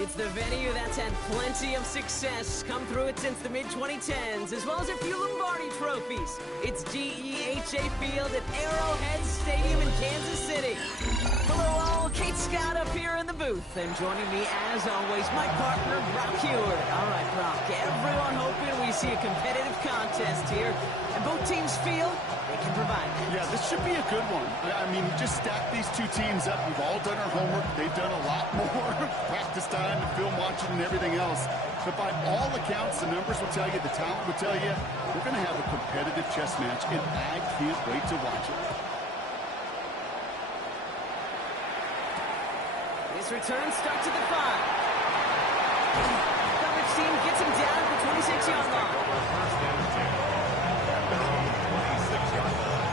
It's the venue that's had plenty of success, come through it since the mid-2010s, as well as a few Lombardi trophies. It's DEHA Field at Arrowhead Stadium in Kansas City. Hello all, Kate Scott up here in the booth, and joining me as always, my partner, Brock Hewitt. All right, Brock, everyone hoping we see a competitive contest here, and both teams feel they can provide that. Yeah, this should be a good one. I mean, just stack these two teams up. We've all done our homework. They've done a lot more practice time and film watching and everything else. But by all accounts, the numbers will tell you, the talent will tell you, we're going to have a competitive chess match, and I can't wait to watch it. This return starts at the 5. Coverage team gets him down at the 26-yard line. First and 10 at their own 26-yard line.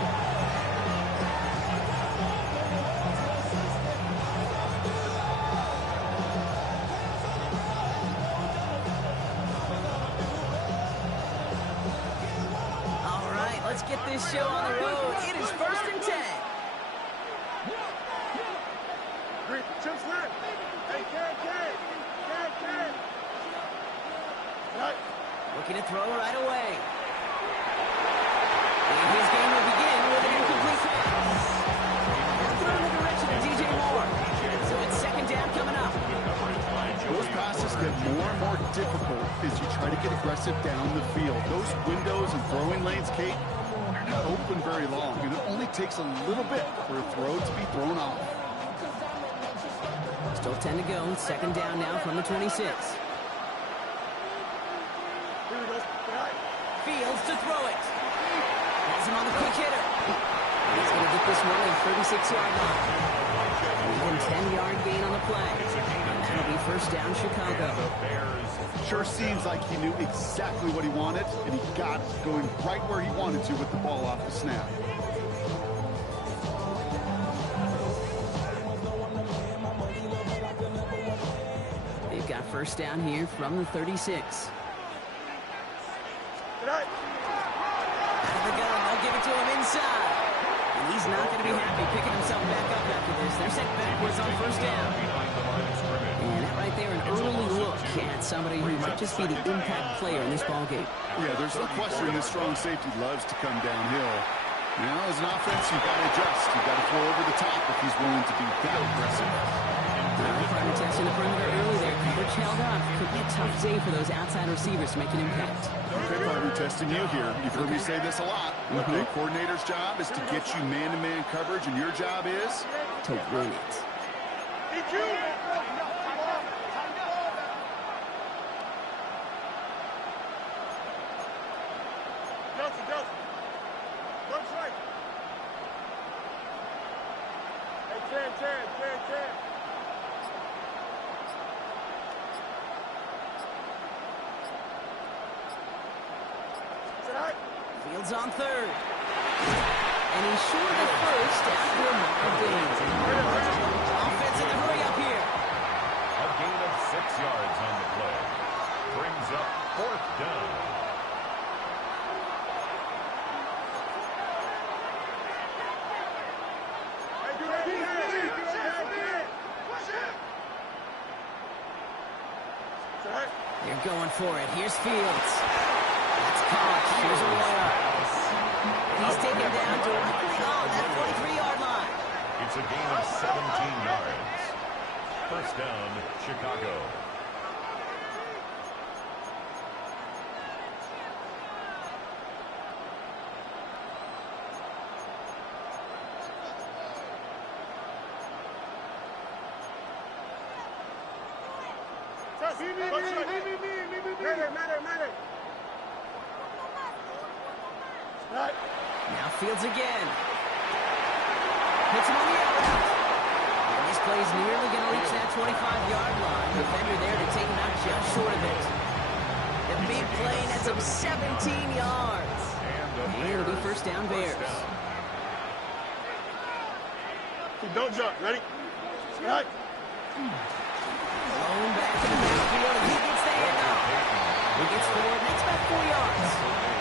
All right, let's get this show on the road. It is 1st and 10. Chips left. Hey, Ken. Right. Looking to throw right away. And his game will begin with an incomplete pass. Throw in the direction of DJ Moore. So it's 2nd down coming up. Those passes get more and more difficult as you try to get aggressive down the field. Those windows and throwing lanes, Kate, are not open very long, and it only takes a little bit for a throw to be thrown off. Still 10 to go. 2nd down now from the 26. Fields to throw it. Has him on the quick hitter. He's going to get this one at 36-yard line. Even 10-yard gain on the play. And that'll be 1st down Chicago. Sure seems like he knew exactly what he wanted, and he got it going right where he wanted to with the ball off the snap. They've got 1st down here from the 36. Out of the gun, they'll give it to him inside. And he's not going to be happy picking himself back up after this. They're sent backwards on 1st down. And that right there, an early look at somebody who might just be the impact player in this ballgame. Yeah, there's no question this strong safety loves to come downhill. Now, as an offense, you've got to adjust. You've got to throw over the top if he's willing to be that aggressive. Trying to test in the perimeter early there. Coverage held up. Could be a tough day for those outside receivers to make an impact. Okay, probably testing you here. You've heard me say this a lot. Okay, coordinator's job is to get you man-to-man coverage, and your job is to win it. Fields on 3rd. And he's short of 1st after a mile gain. Offense in the hurry up here. A gain of 6 yards on the play. Brings up 4th down. They're going for it. Here's Fields. That's caught. Here's a layup. He's taken down directly on that 43-yard line. It's a gain of 17 yards. 1st down, Chicago. Now Fields again. Hits him on the outside. And this play's nearly going to reach that 25-yard line. Defender there to take him out just short of it. The big play nets him 17 yards. And it'll be 1st down Bears. Don't jump. Ready? Right. Thrown back in the backfield, and he gets the handoff. He gets forward, and it's about 4 yards.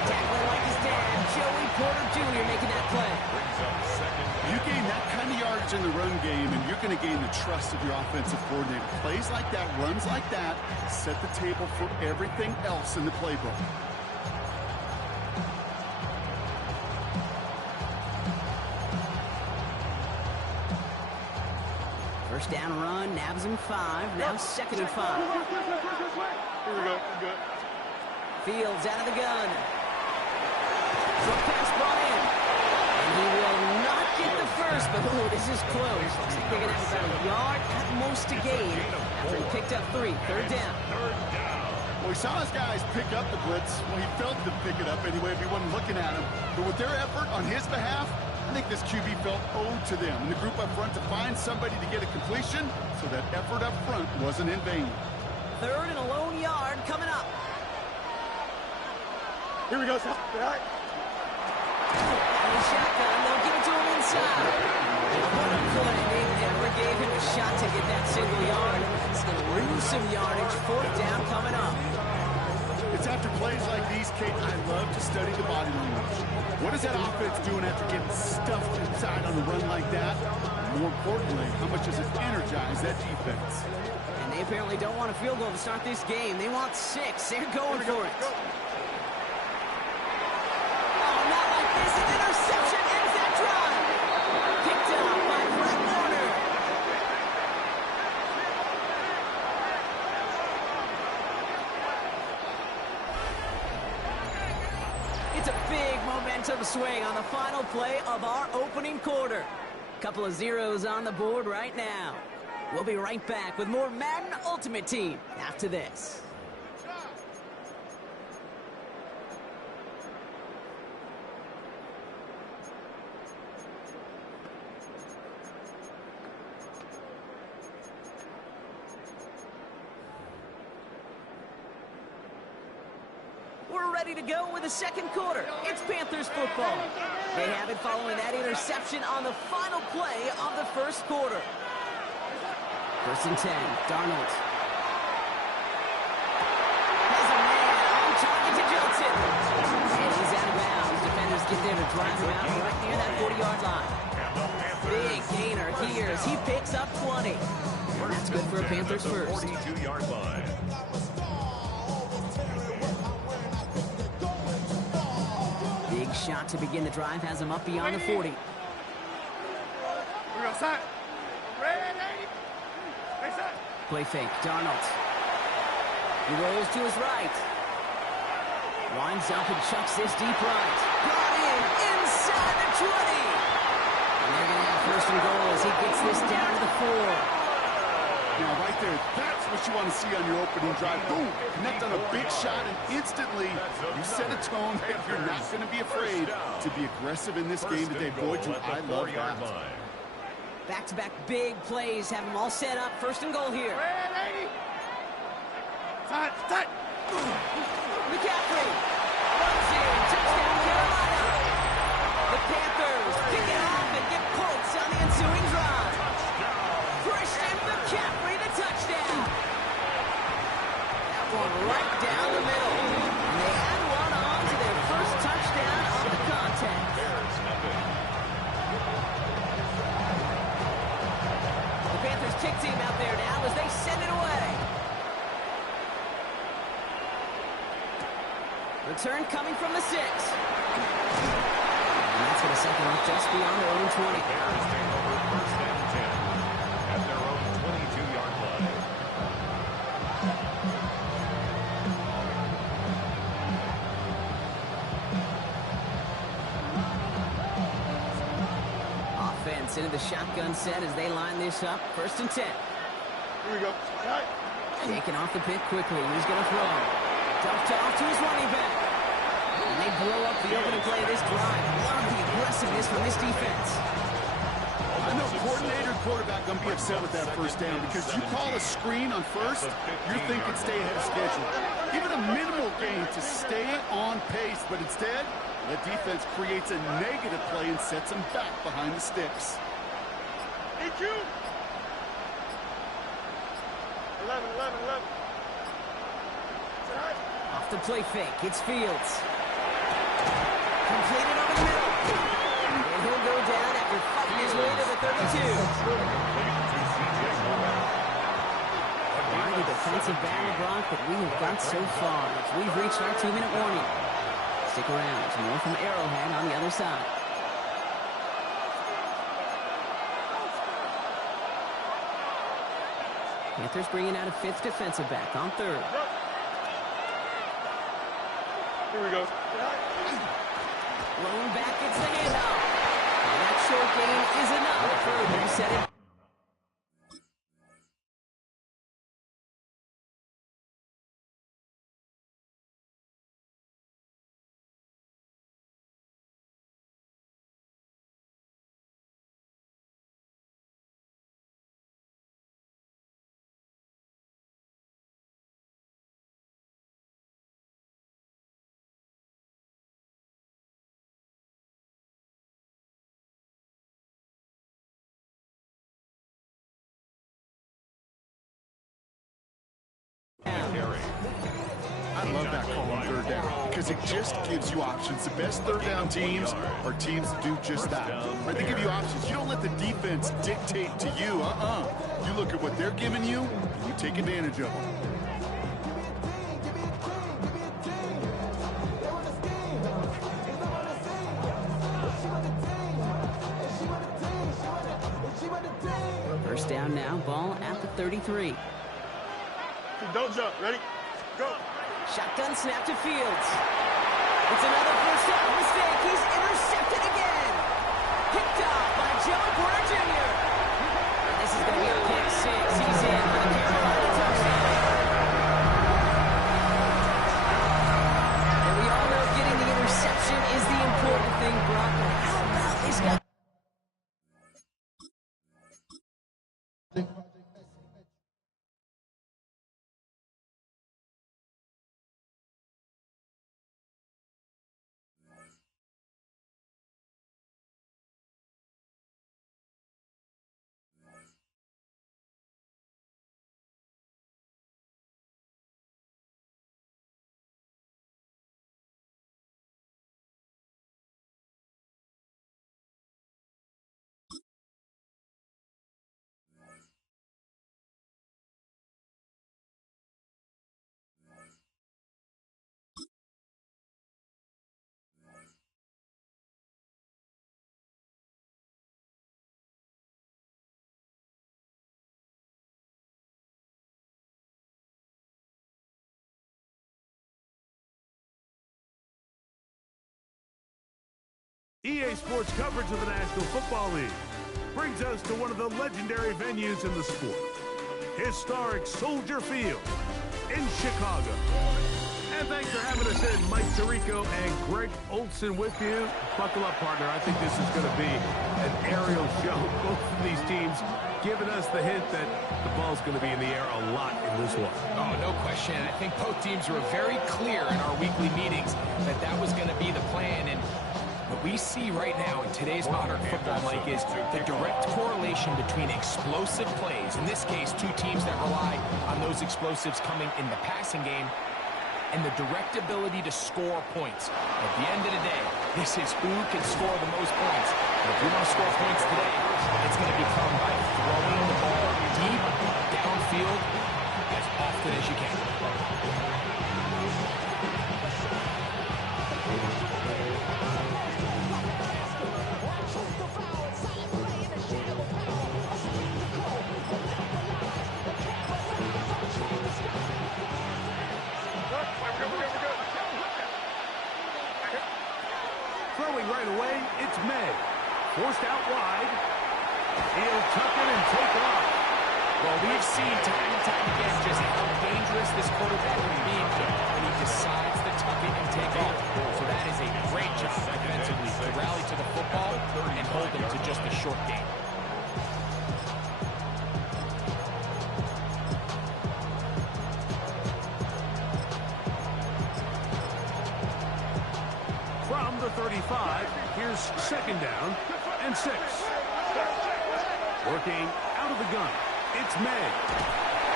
Tackling like his dad, Joey Porter Jr. making that play. Brings up second. You gain that kind of yardage in the run game, and you're going to gain the trust of your offensive coordinator. Plays like that, runs like that, set the table for everything else in the playbook. First down run, nabs him 5, now 2nd and 5. Here we go. We're good. Fields out of the gun. Short pass brought in. And he will not get the first, but ooh, this is close. Looks like they're going to have about a yard at most to gain after he picked up 3. Third down. Well, he saw his guys pick up the blitz. Well, he felt them pick it up anyway if he wasn't looking at him. But with their effort on his behalf, I think this QB felt owed to them and the group up front to find somebody to get a completion, so that effort up front wasn't in vain. 3rd and a lone yard coming up. Here we go, son. All right. And the shotgun, they'll give it to him inside. What a play. They never gave him a shot to get that single yard. He's going to lose some yardage. 4th down coming up. It's after plays like these, Kate, I love to study the body language. What is that offense doing after getting stuffed inside on a run like that? More importantly, how much does it energize that defense? And they apparently don't want a field goal to start this game. They want 6. They're going for it. Oh, not like this. An interception ends that drive. Picked up by Brett Warner. It's a big momentum swing on the final play of our opening quarter. Couple of zeros on the board right now. We'll be right back with more Madden Ultimate Team after this. We're ready to go with the second quarter. It's Panthers football. They have it following that interception on the final play of the first quarter. 1st and 10, Darnold. Has a man on target to Johnson. And he's out of bounds. Defenders get there to drive him out right near that 40-yard line. Big gainer here as he picks up 20. And that's good for a Panthers first. 42-yard line. Big shot to begin the drive has him up beyond the 40. Here we go, son. Ready? Hey, son. Play fake, Darnold. He rolls to his right. Winds up and chucks this deep right. Brought in inside the 20. And they're going to have 1st and goal as he gets this down to the 4. Now, right there, that's what you want to see on your opening drive. Boom! Connect on a big shot, and instantly you set a tone that you're not going to be afraid to be aggressive in this game today. Boy, do I love that. Back-to-back big plays have them all set up. 1st and goal here. Ready? Son. McCaffrey runs in. Touchdown, Carolina. The Panthers pick it off and get points on the ensuing drive. Christian McCaffrey to touchdown. That one right down the middle. And they add one on to their first touchdown of the contest. Bears nothing. The Panthers kick team out there now as they send it away. Return coming from the 6. And that's going to set them up just beyond their own 20. Bears take over 1st and 10 at their own 22-yard line. Offense into the shotgun set as they line this up. 1st and 10. Here we go. All right. Taking off the pick quickly. He's going to throw. Dumped off to his running back. And they blow up the opening play of this drive. Love the aggressiveness from this defense. I know coordinator and quarterback going to be upset with that 1st down because you call a screen on 1st, you're thinking stay ahead of schedule. Give it a minimal gain to stay on pace, but instead, the defense creates a negative play and sets them back behind the sticks. Hit you. 11. Off the play fake, it's Fields. Completed over the middle. And he'll go down after fighting his way to the 32. Quite a defensive battle, Brock, that we have got so far as we've reached our 2-minute warning. Stick around. There's more from Arrowhead on the other side. Panthers bringing out a 5th defensive back on 3rd. Here we go. Blown back, it's the handoff. And that short gain is enough for a reset it. I love that call on 3rd down because it just gives you options. The best 3rd down teams are teams that do just that. Right? They give you options. You don't let the defense dictate to you. You look at what they're giving you, and you take advantage of them. First down now, ball at the 33. Don't jump. Ready? Go. Shotgun snap to Fields. It's another first down mistake. He's intercepted again. Picked off by Joe Porter Jr. And this is going to be a pick 6. He's in for the Carolina touchdown. And we all know getting the interception is the important thing, Brock. But how about this guy? EA Sports coverage of the National Football League brings us to one of the legendary venues in the sport, historic Soldier Field in Chicago. And thanks for having us in, Mike Tirico and Greg Olson with you. Buckle up, partner. I think this is going to be an aerial show. Both of these teams giving us the hint that the ball's going to be in the air a lot in this one. Oh, no question. I think both teams were very clear in our weekly meetings that that was going to be the plan. And what we see right now in today's modern football, Mike, is the direct correlation between explosive plays, in this case, two teams that rely on those explosives coming in the passing game, and the direct ability to score points. At the end of the day, this is who can score the most points. And if you want to score points today, it's going to become by throwing the ball deep downfield as often as you can. Throwing right away, it's May. Forced out wide. He'll tuck it and take off. Well, we've seen time and time again just how dangerous this quarterback can be when he decides to tuck it and take off. So that is a great job defensively to rally to the football and hold them to just a short gain. From the 35, here's second down and 6. Working out of the gun, it's May.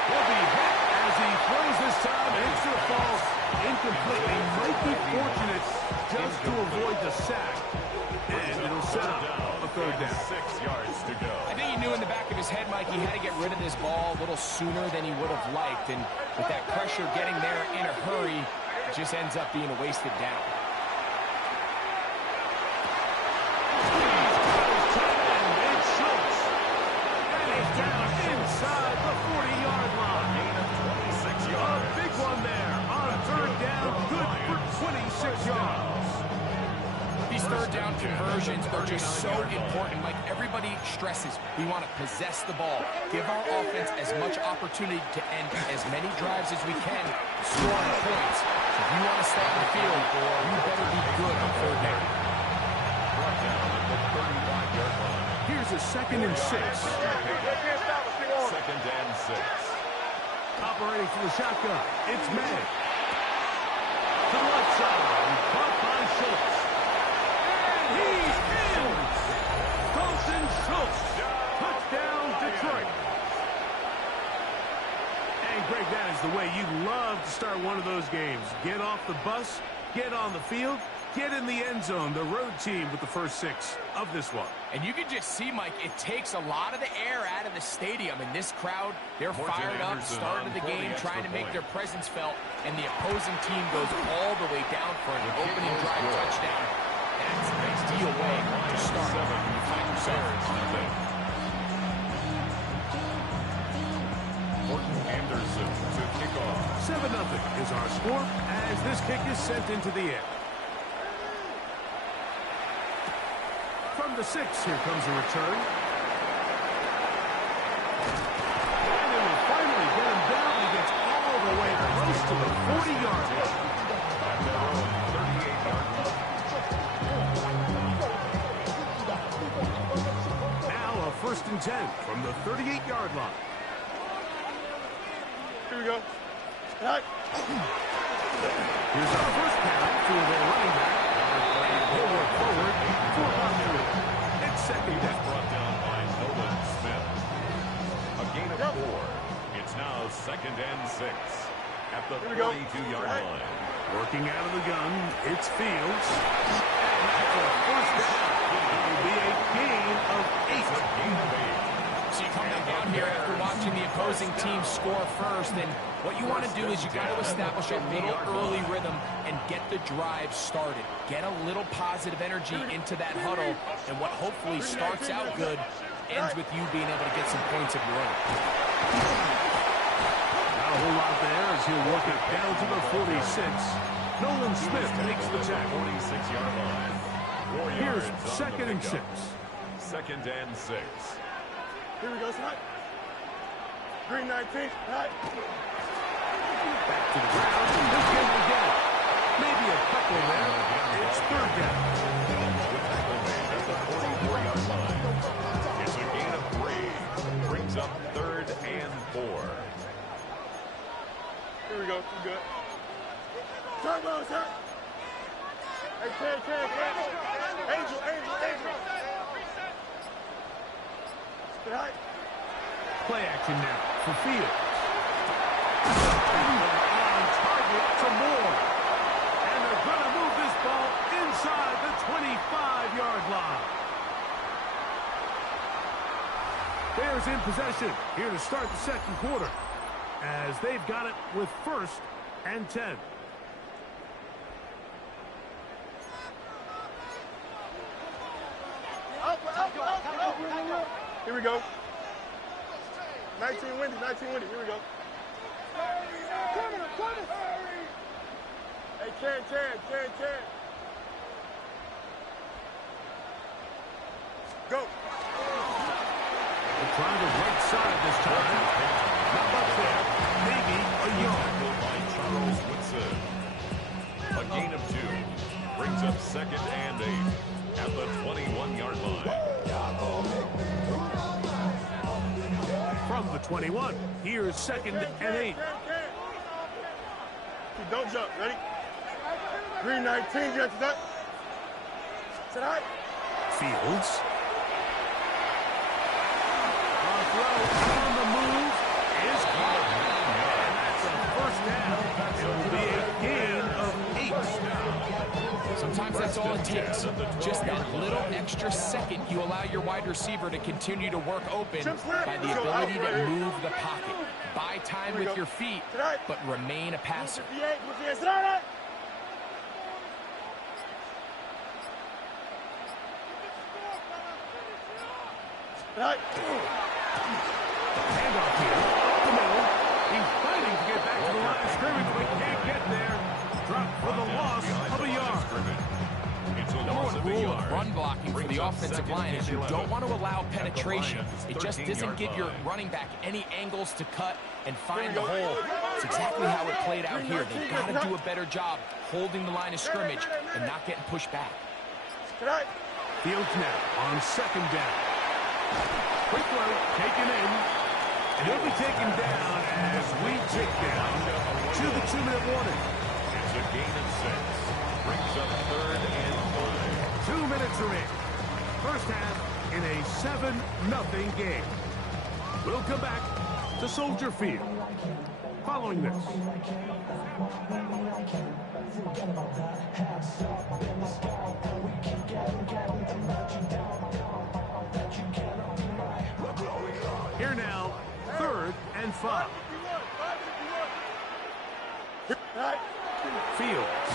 He'll be hit as he throws this time Makes the fall incomplete. They might be fortunate just to avoid the sack. And it'll set up a third down. 6 yards to go. I think he knew in the back of his head, Mike, he had to get rid of this ball a little sooner than he would have liked. And with that pressure getting there in a hurry, it just ends up being a wasted down. Inside the 40-yard line. Gain of 26 yards. A big one there on third down. Good for 26 yards. These third down conversions are just so important. Like everybody stresses, we want to possess the ball, give our offense as much opportunity to end as many drives as we can, scoring points. If you want to stay on the field, you better be good on third down. Brought down at the 35-yard line. Here's a 2nd and 6. 2nd and 6. Operating from the shotgun, it's May. To the left side, caught by Schultz. And he's in! Colton Schultz, touchdown Detroit. And Greg, that is the way you love to start one of those games. Get off the bus, get on the field, get in the end zone. The road team with the first 6 of this one. And you can just see, Mike, it takes a lot of the air out of the stadium. And this crowd, they're fired up, started the game, trying to make their presence felt. And the opposing team goes all the way down for an opening drive touchdown. That's an ideal way to start when you find yourself on the field. Morton Anderson to kick off. 7-0 is our score as this kick is sent into the air. From the 6, here comes a return. And it will finally get him down. He gets all the way close to the 40-yard line. At their own 38-yard line. Now a 1st and 10 from the 38-yard line. Here we go. Right. Here's our first down to their running back. He'll work forward for about 3. It's 2nd down. Brought down by Nolan Smith. A gain of 4. It's now 2nd and 6 at the 42-yard line. Working out of the gun, it's Fields. And that's a first down. It'll be a gain of 8. A gain of 8. So you come back down here after watching the opposing team score first, and what you want to do is you got to establish a little early rhythm and get the drive started. Get a little positive energy into that huddle, and what hopefully starts out good ends with you being able to get some points of your own. Not a whole lot there as he'll work it down to the 46. Nolan Smith makes the tackle. 46-yard line. Here's 2nd and 6. 2nd and 6. Here we go, son. Green 19, right. Back to the ground, and this game again. Maybe a couple there. It's 3rd down. At the 44-yard line. It's a gain of 3. Brings up 3rd and 4. Here we go. We good. Turbo, sir. Hey, Ken. Angel. Right. Play action now for Field. On target to Moore. And they're going to move this ball inside the 25-yard line. Bears in possession here to start the 2nd quarter as they've got it with 1st and 10. Here we go. 19 windy. Here we go. Hey, Ken. Go. They're trying the right side this time. Not much there. Maybe a yard. By Charles Woodson. A gain of 2. Brings up 2nd and 8 at the 21-yard line. From the 21, here's 2nd and 8. Don't jump. Ready? Green 19, you have to duck. Sit high. Fields. On throw, on the move, is caught. And that's a 1st down. Sometimes that's all it takes. Just that little extra second you allow your wide receiver to continue to work open by the ability to move the pocket. Buy time with your feet, but remain a passer. Handoff here, up the middle. He's fighting to get back to the line of scrimmage, but can't get there. Drop for the loss of a yard. Number one rule of run blocking for the offensive line is you don't want to allow penetration. It just doesn't give your running back any angles to cut and find the hole. It's exactly how it played out here. They've got to do a better job holding the line of scrimmage and not getting pushed back. Fields now on second down. Quick throw, taken in. And he'll be taken down as we tick down to the 2-minute warning. It's a gain of 6. Brings up 3rd and 5. 2 minutes remaining. First half in a 7-0 game. We'll come back to Soldier Field following this. Here now, 3rd and 5. Fields.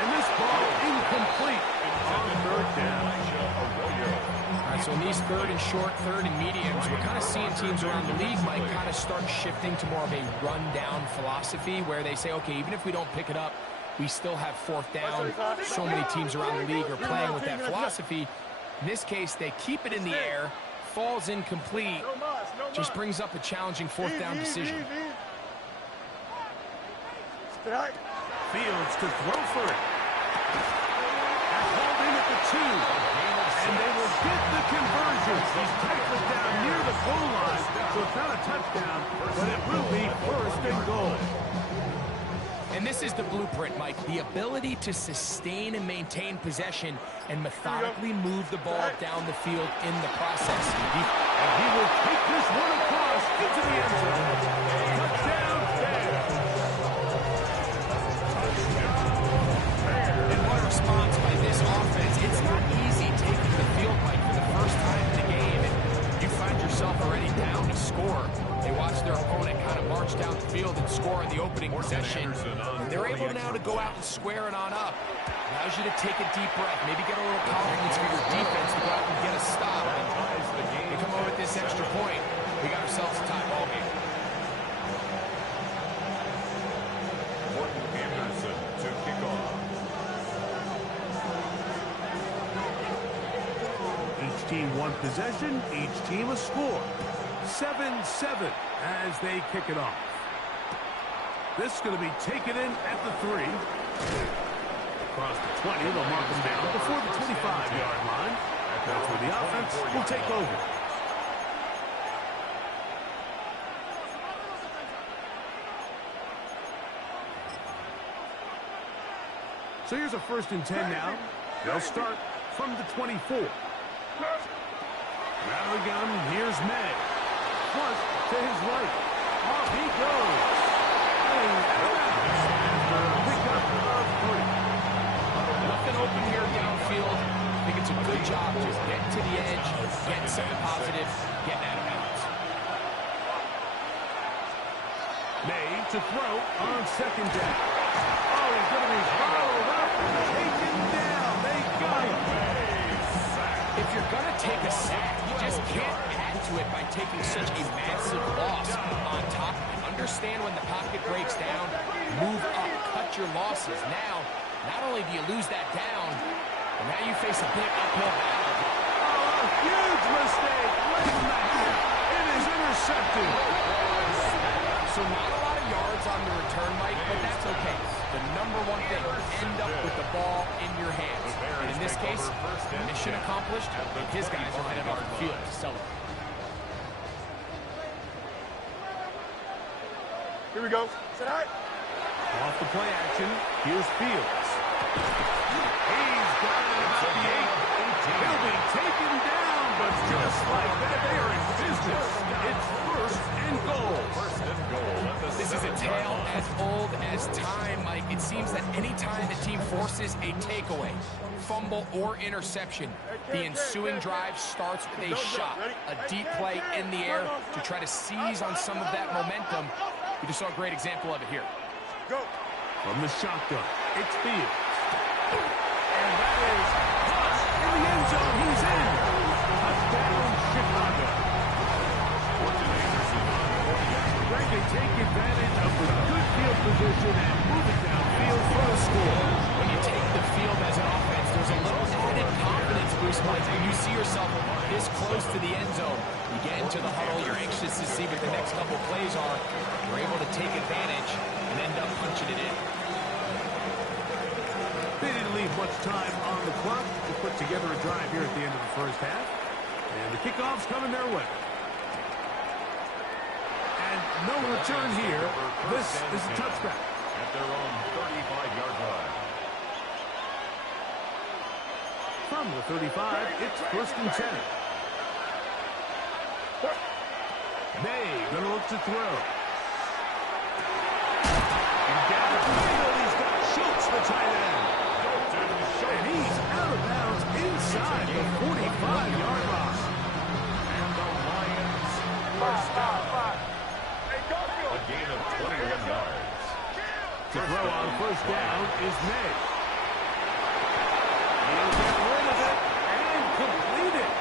And this ball incomplete on 3rd down. All right, so in these 3rd and short, 3rd and mediums, we're kind of seeing teams around the league, Mike, kind of start shifting to more of a run-down philosophy where they say, okay, even if we don't pick it up, we still have 4th down. So many teams around the league are playing with that philosophy. In this case, they keep it in the air, falls incomplete, just brings up a challenging 4th down decision. Fields to throw for it. That's hauled in at the 2. And they will get the conversion. He's tackled down near the goal line, so it's not a touchdown, but it will be 1st and goal. And this is the blueprint, Mike. The ability to sustain and maintain possession and methodically move the ball down the field in the process. And he will take this one across into the end zone. Touchdown, Bears. And what a response by this offense. It's not easy taking the field, Mike, for the first time in the game, and you find yourself already down to score. They watch their opponent kind of march down the field and score in the opening possession. And they're able now to go out and square it on up. Allows you to take a deep breath, maybe get a little confidence for your defense to go out and get a stop. And they come over with this extra point. We got ourselves a tie ball game. Anderson to kick off. Each team one possession, each team a score. 7-7 as they kick it off. This is going to be taken in at the 3. Across the 20, they'll mark them down before the 25-yard line. That's where the offense will take over. So here's a 1st and 10 now. They'll start from the 24. Out of the gun, here's May. Flush to his right. Off he goes. Running out of bounds after a pickup of 3. Nothing open here downfield. I think it's a good job just getting to the edge, getting something positive, getting out of bounds. May to throw on 2nd down. Oh, he's going to be followed up and taken down. They got him. If you're going to take a sack, you just can't add to it by taking such a massive loss on top. Understand when the pocket breaks down, move up, cut your losses. Now, not only do you lose that down, but now you face a big uphill battle. Oh, a huge mistake. Late in the half. It is intercepted. So not a lot of yards on the return, Mike, but that's okay. The number one thing, end up with the ball in your hands. And in this case, mission accomplished, and his guys are headed off the field to celebrate. Here we go. Off the play action, here's Fields. He's got it about the 8. He'll be taken down, but just like that, they are in business. It's 1st and goal. 1st and goal. This is a tale as old as time, Mike. It seems that any time the team forces a takeaway, fumble, or interception, the ensuing drive starts with a shot, a deep play in the air to try to seize on some of that momentum. We just saw a great example of it here. Go. From the shotgun, it's Fields. And that is caught in the end zone. He's in. Touchdown, Chicago. Ready to take advantage of the good field position and move it downfield for a score. When you take the field as an offense, there's a little added confidence boost, Mike, when you see yourself this close to the end zone. You get into the huddle, you're anxious to see what the next couple plays are. You're able to take advantage and end up punching it in. They didn't leave much time on the clock to put together a drive here at the end of the first half. And the kickoff's coming their way. And no return here. This is a touchback. At their own 35-yard line. From the 35, it's 1st and 10. May gonna look to throw. And down the field, he's got Schultz, the tight end. And he's out of bounds inside the 45-yard line. And the Lions first down. A gain of 21 yards. To throw on 1st down is May. He'll get rid of it and complete it.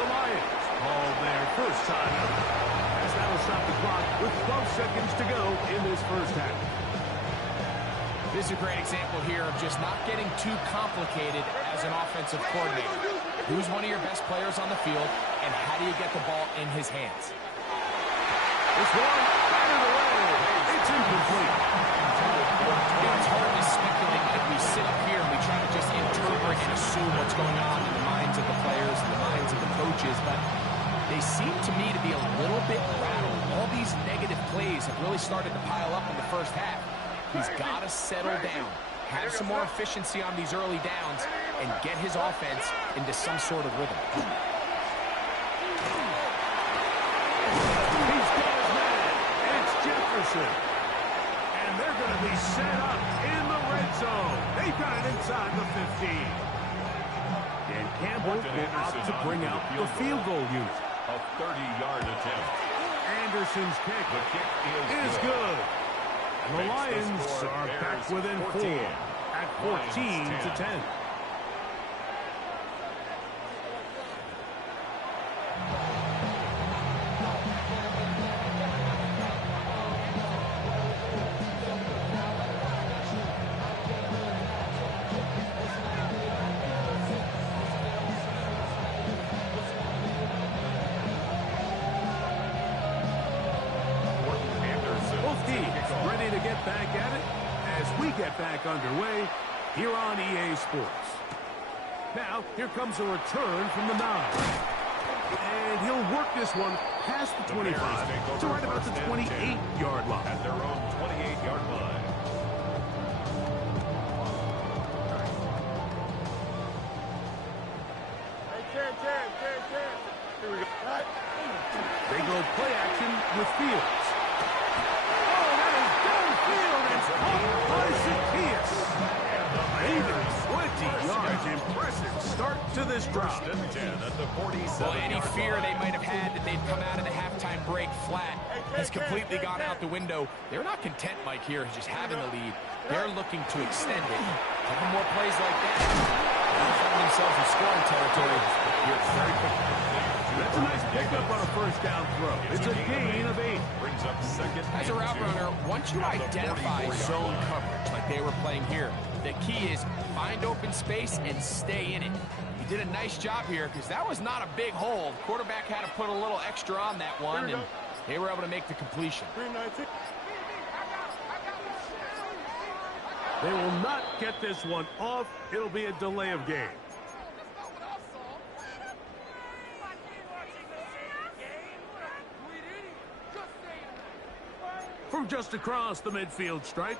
The Lions call their first time out. As that will stop the clock with 12 seconds to go in this first half. This is a great example here of just not getting too complicated as an offensive coordinator. Who's one of your best players on the field, and how do you get the ball in his hands? This one, batted away. It's incomplete. It's hard to speculate like we sit up here and we try to just interpret and assume what's going on in the minds of the players and the minds of the coaches, but they seem to me to be a little bit rattled. All these negative plays have really started to pile up in the first half. He's got to settle down, have some more efficiency on these early downs, and get his offense into some sort of rhythm. He's got his man. It's Jefferson. And they're going to be set up in the red zone. They've got it inside the 15. And Campbell will opt to bring out the field goal unit. A 30-yard attempt. Anderson's kick The kick is good. And the Makes the Lions score are back Bears within 14. 4 at 14 to 10. Both teams ready to get back at it as we get back underway here on EA Sports. Now, here comes a return from the 9. And he'll work this one past the 25 to right about the 28-yard line. At their own 28-yard line. Hey, 10. Here we go. They go play action with Fields. Oh, that is downfield and caught by Zacchaeus. Even 20 yards. Impressive start to this drive. 10 at the 47. Well, any fear they might have had that they'd come out of the halftime break flat has completely gone out the window. They're not content, Mike, here just having the lead. They're looking to extend it. A couple more plays like that. They'll find themselves in scoring territory here very quickly. That's a nice pickup on a first down throw. It's a gain of 8. Brings up second. As a route runner, once you identify zone coverage like they were playing here, the key is find open space and stay in it. He did a nice job here because that was not a big hole. Quarterback had to put a little extra on that one, and they were able to make the completion. 319. They will not get this one off. It'll be a delay of game. From just across the midfield stripe,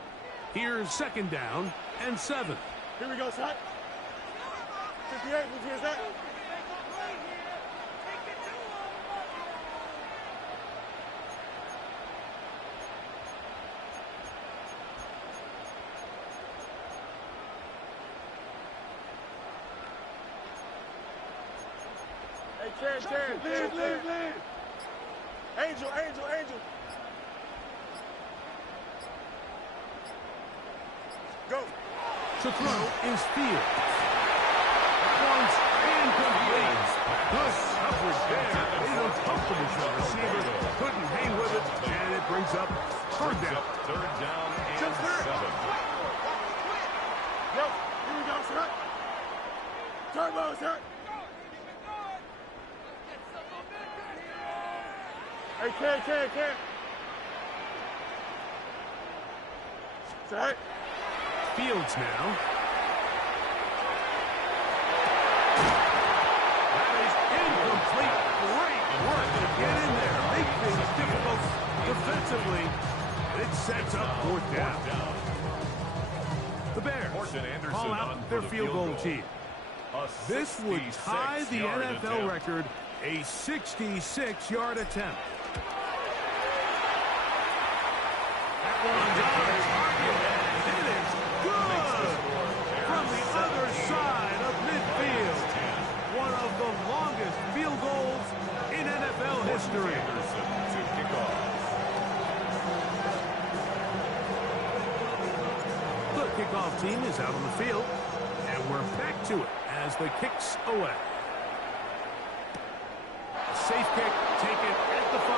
here's 2nd down and 7. Here we go, son. 58, who's here's that? Chad. Lead. Angel. Go. To throw is Fields. Once incomplete. Good coverage there. He's uncomfortable for the receiver. Couldn't hang with it, and it brings up third down. Third down and 7. Yep. Here we go, sir. Turbo, sir. Hey, Ken. Set. Fields now. That is incomplete. Great work to get in there. Make things difficult defensively. It sets up fourth down. The Bears call out their field goal team. This would tie the NFL record, a 66-yard attempt. That one's on target, and it is good from the other side of midfield. One of the longest field goals in NFL history. The kickoff team is out on the field, and we're back to it as the kick's away. Safe kick taken at the 5.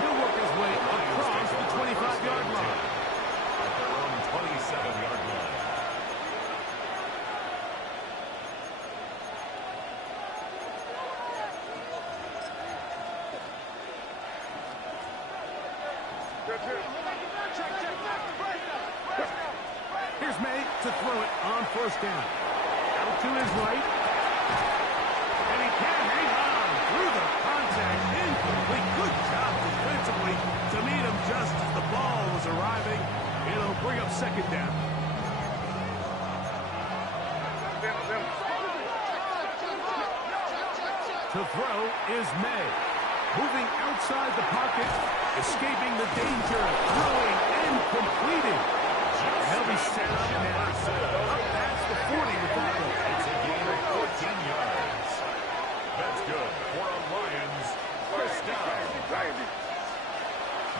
He'll work his way across the 25-yard line. At their own 27-yard line. Here's May to throw it on first down. Out to his right. And he can hang on through the contact. Incomplete. Good job defensively to meet him just as the ball was arriving. It'll bring up second down. To throw is May. Moving outside the pocket. Escaping the danger. Throwing and completing. And he'll be set up now. Up past the 40 with that one. It's a gain of 14 yards. That's good for a Lions first down.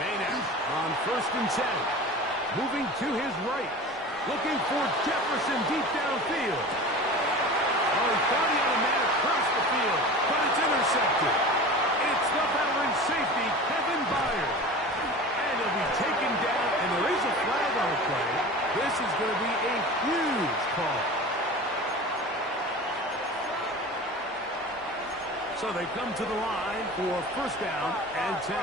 May now on first and 10. Moving to his right. Looking for Jefferson deep downfield. Oh, he thought he had a man across the field, but it's intercepted. It's the veteran safety, Kevin Byard. And he'll be taken down, and there is a flag on the play. This is going to be a huge call. So they come to the line for first down and 10.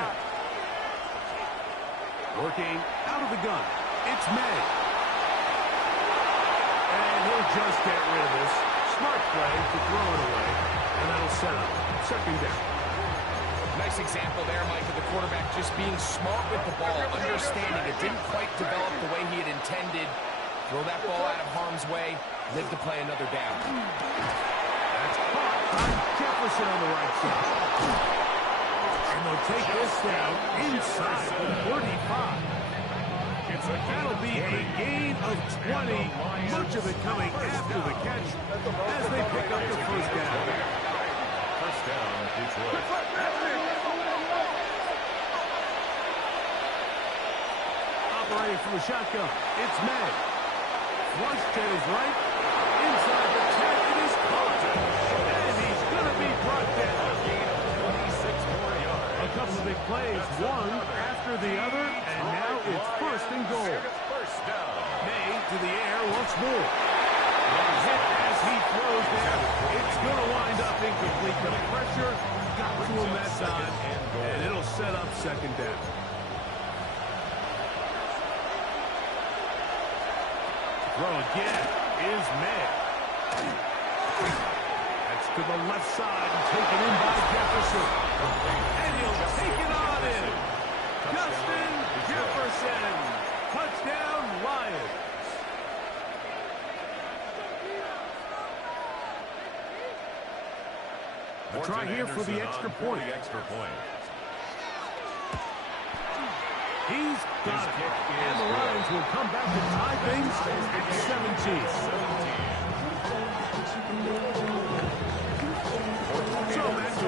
Working out of the gun. It's May. And he'll just get rid of this. Smart play to throw it away. And that'll set up second down. Nice example there, Mike, of the quarterback just being smart with the ball, understanding it didn't quite develop the way he had intended. Throw that ball out of harm's way, live to play another down. That's caught by Jefferson on the right side. And they'll take this down inside the 35. That'll be a gain of 20, much of it coming after the catch as they pick up the first down. First down, Detroit. Operating from the shotgun, it's May. Flush to his right, inside the 10, it is caught. And he's going to be brought down. Gain of 26 more yards. A couple of big plays, one after the other, and now it's first and goal. First down. May to the air once more. And hit as he throws there. It's going to wind up incomplete. The pressure got to him that time, and it'll set up second down. Throw again is May. That's to the left side and taken in by Jefferson. And he'll take it on in. Justin Jefferson. Touchdown, Lions. A try here for the extra point. He's got it. And the Lions will come back to tie things at 17. So back to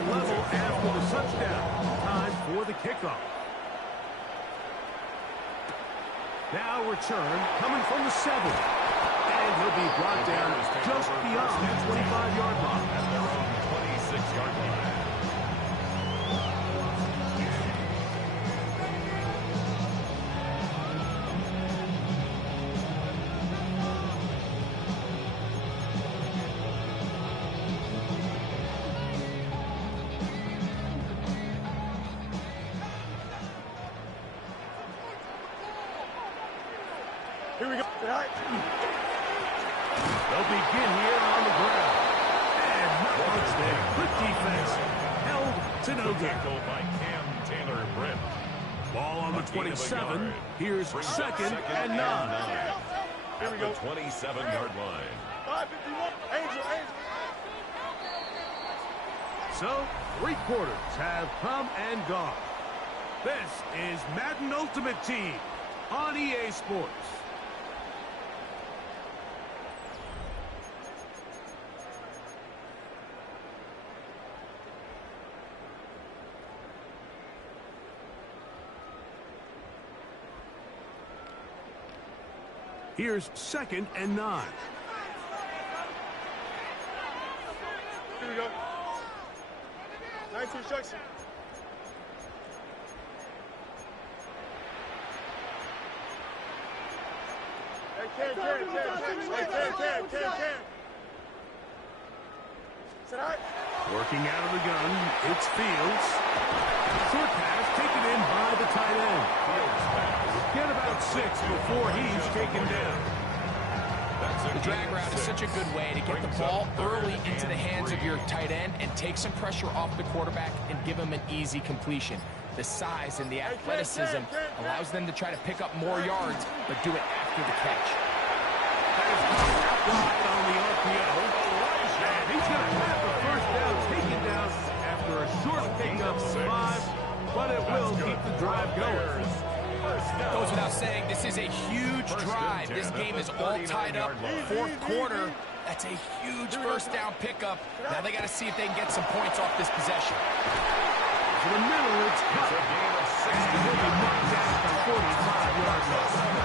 Now return coming from the 7. And he'll be brought down just beyond the 25-yard line. At their own 26-yard line. Here we go. Tonight. They'll begin here on the ground. And not much there. Good defense. Held to no gain. Tackle by Cam Taylor-Britt. Ball on the 27. Here's second and 9. Here we go. 27-yard line. 551. Angel. So, 3 quarters have come and gone. This is Madden Ultimate Team on EA Sports. Here's second and 9. Here we go. 19 instruction. Hey, Cam. Sit out. Working out of the gun, it's Fields. Short pass taken in by the tight end. Get about 6 before he's taken down. The drag route is such a good way to get the ball early into the hands of your tight end and take some pressure off the quarterback and give him an easy completion. The size and the athleticism allows them to try to pick up more yards, but do it after the catch. Wide on the RPO. And he's going to have the first down taken down after a short pickup of 5, but it will keep the drive going. Goes without saying, this is a huge drive. This game is all tied up. 4th quarter, that's a huge first down pickup. Now they got to see if they can get some points off this possession. To the middle, it's cut. And he'll be knocked down from 45-yard line.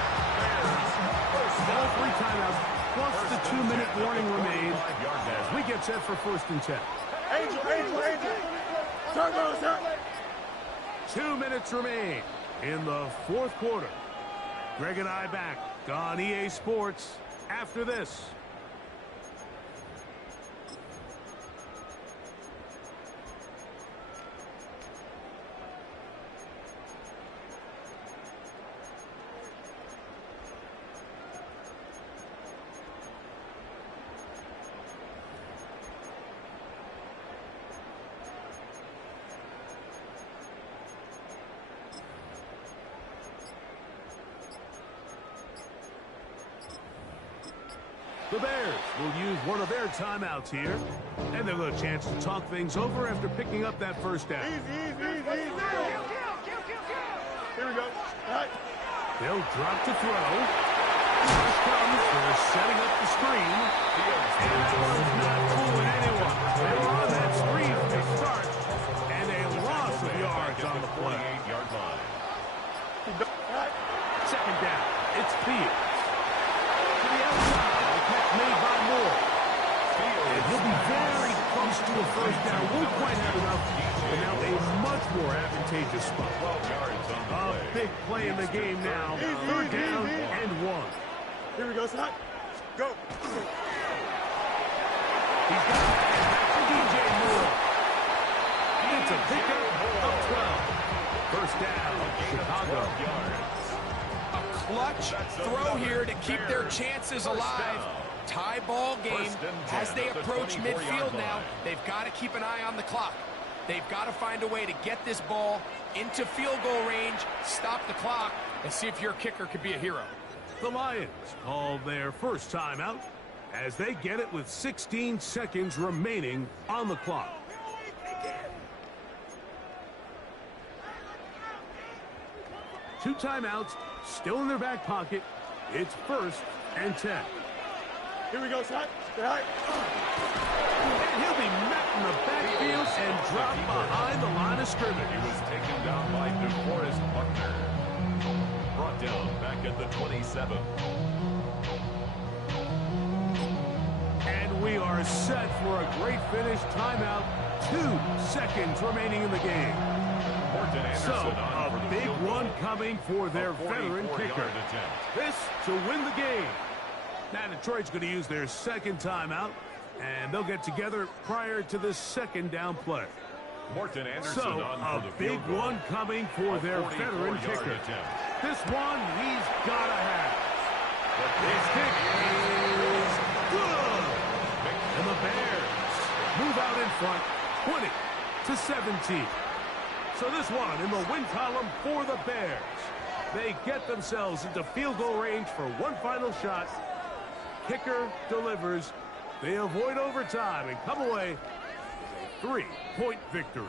All 3 timeouts, plus the 2-minute warning remain as we get set for 1st and 10. Angel. Turn. 2 minutes remain in the 4th quarter. Greg and I back on EA Sports after this. The Bears will use one of their timeouts here, and they'll get a chance to talk things over after picking up that first down. Easy. Here we go. Right. They'll drop to throw. Here comes. They're setting up the screen. And that one's not fooling anyone. They were on that screen from the start, and a loss of yards on the play. 28-yard line. Second down. It's Fields. To the outside. Made by Moore. And he'll be very close to a first down. Won't quite have enough, but now a much more advantageous spot. 12 yards on the A big play in the game now. 3rd down and 1. Here we go, son. Go. He's got it back to DJ Moore. It's a pickup of 12. First down, Chicago. A clutch throw here to keep their chances alive. Tie ball game as they approach midfield now. They've got to keep an eye on the clock. They've got to find a way to get this ball into field goal range, stop the clock, and see if your kicker could be a hero. The Lions call their first timeout as they get it with 16 seconds remaining on the clock. Two timeouts still in their back pocket. It's 1st and 10. Here we go, son. Right. And he'll be met in the backfield and dropped behind the line of scrimmage. He was taken down by DeForest Buckner. brought down back at the 27. And we are set for a great finish. Timeout. 2 seconds remaining in the game. So, a big one coming for their veteran kicker. This to win the game. Now, Detroit's going to use their second timeout, and they'll get together prior to the second down play. So, a big one coming for their veteran kicker. This one, he's got to have. His kick is good. And the Bears move out in front, 20-17. So this one in the win column for the Bears. They get themselves into field goal range for one final shot. Kicker delivers. They avoid overtime and come away with a 3-point victory.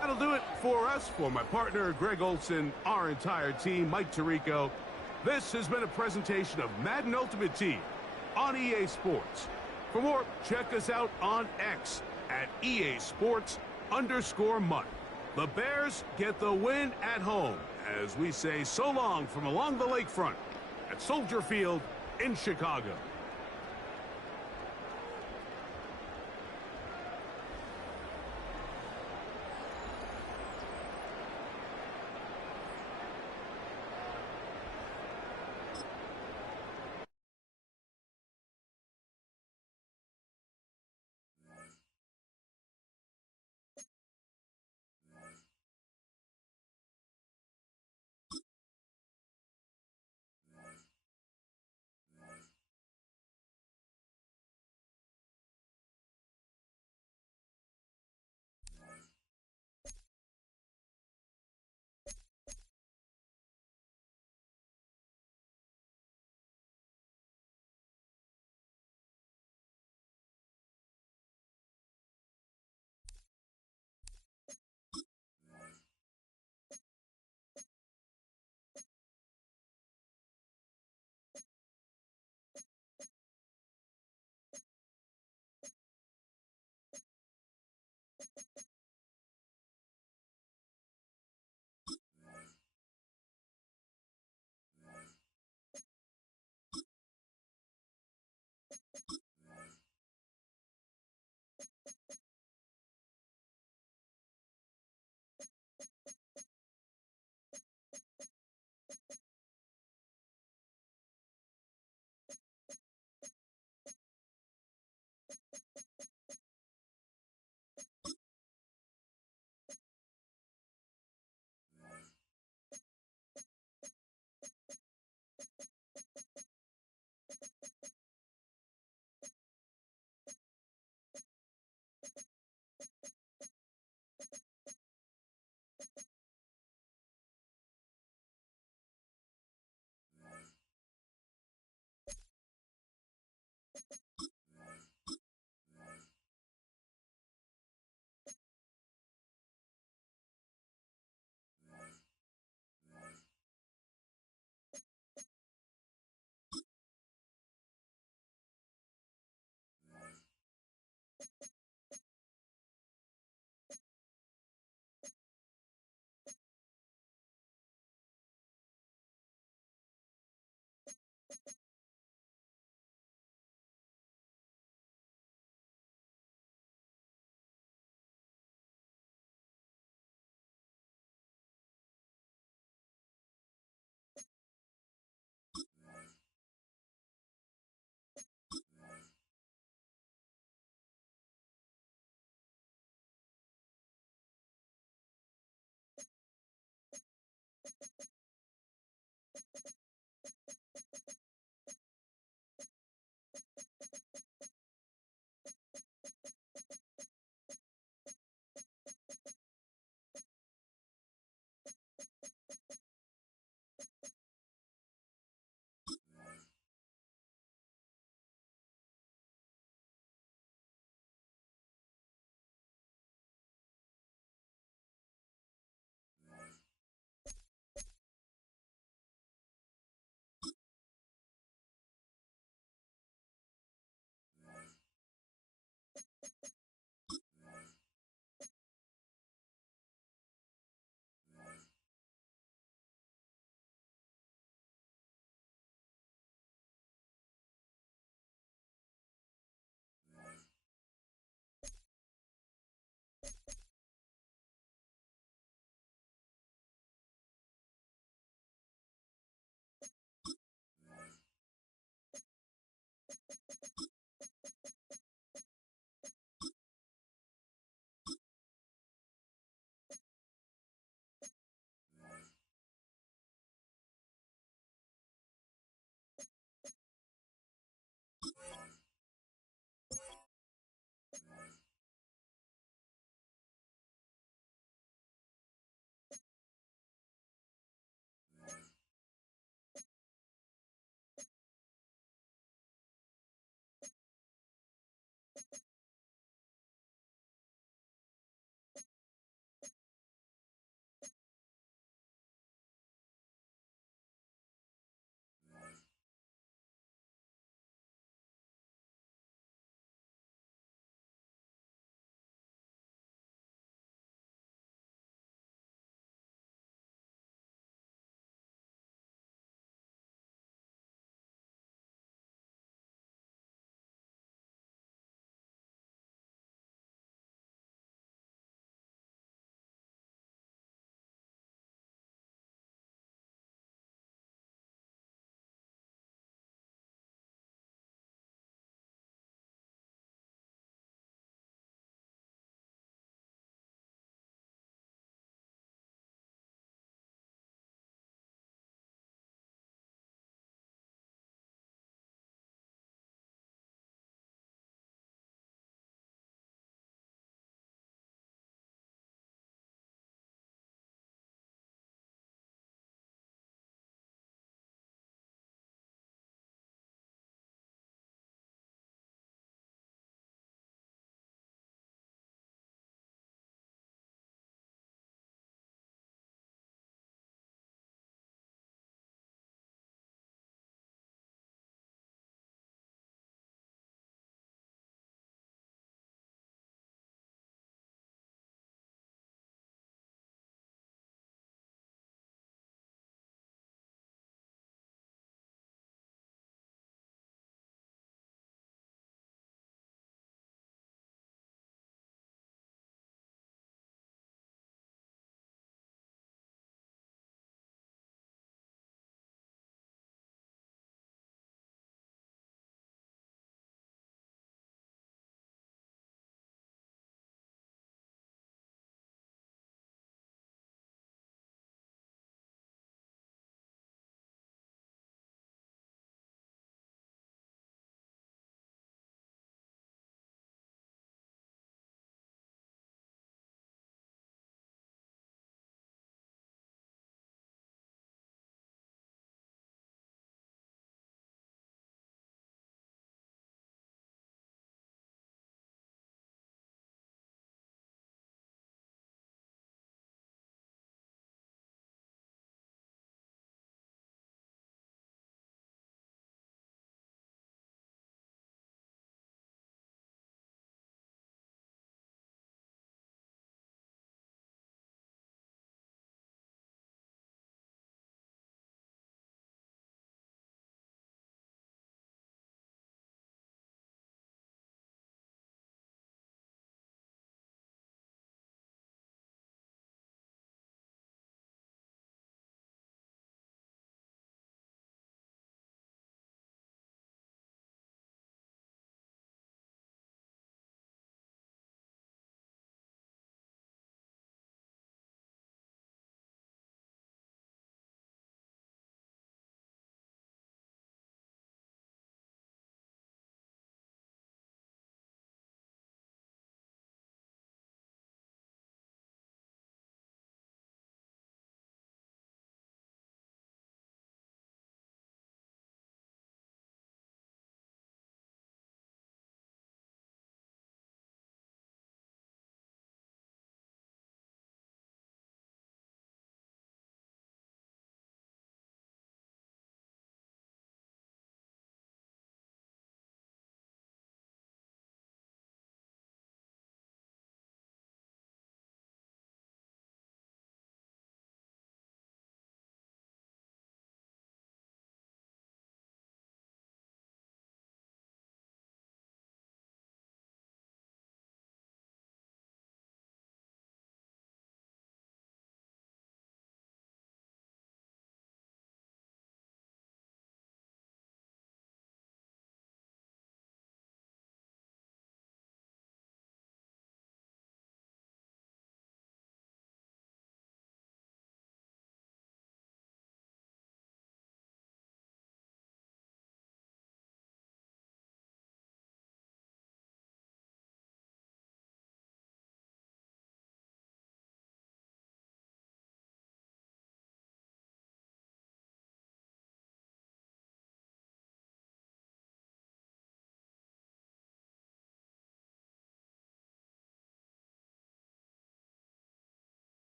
That'll do it for us. For my partner, Greg Olson, our entire team, Mike Tirico, this has been a presentation of Madden Ultimate Team on EA Sports. For more, check us out on X at EA Sports_Mutt. The Bears get the win at home as we say so long from along the lakefront at Soldier Field in Chicago.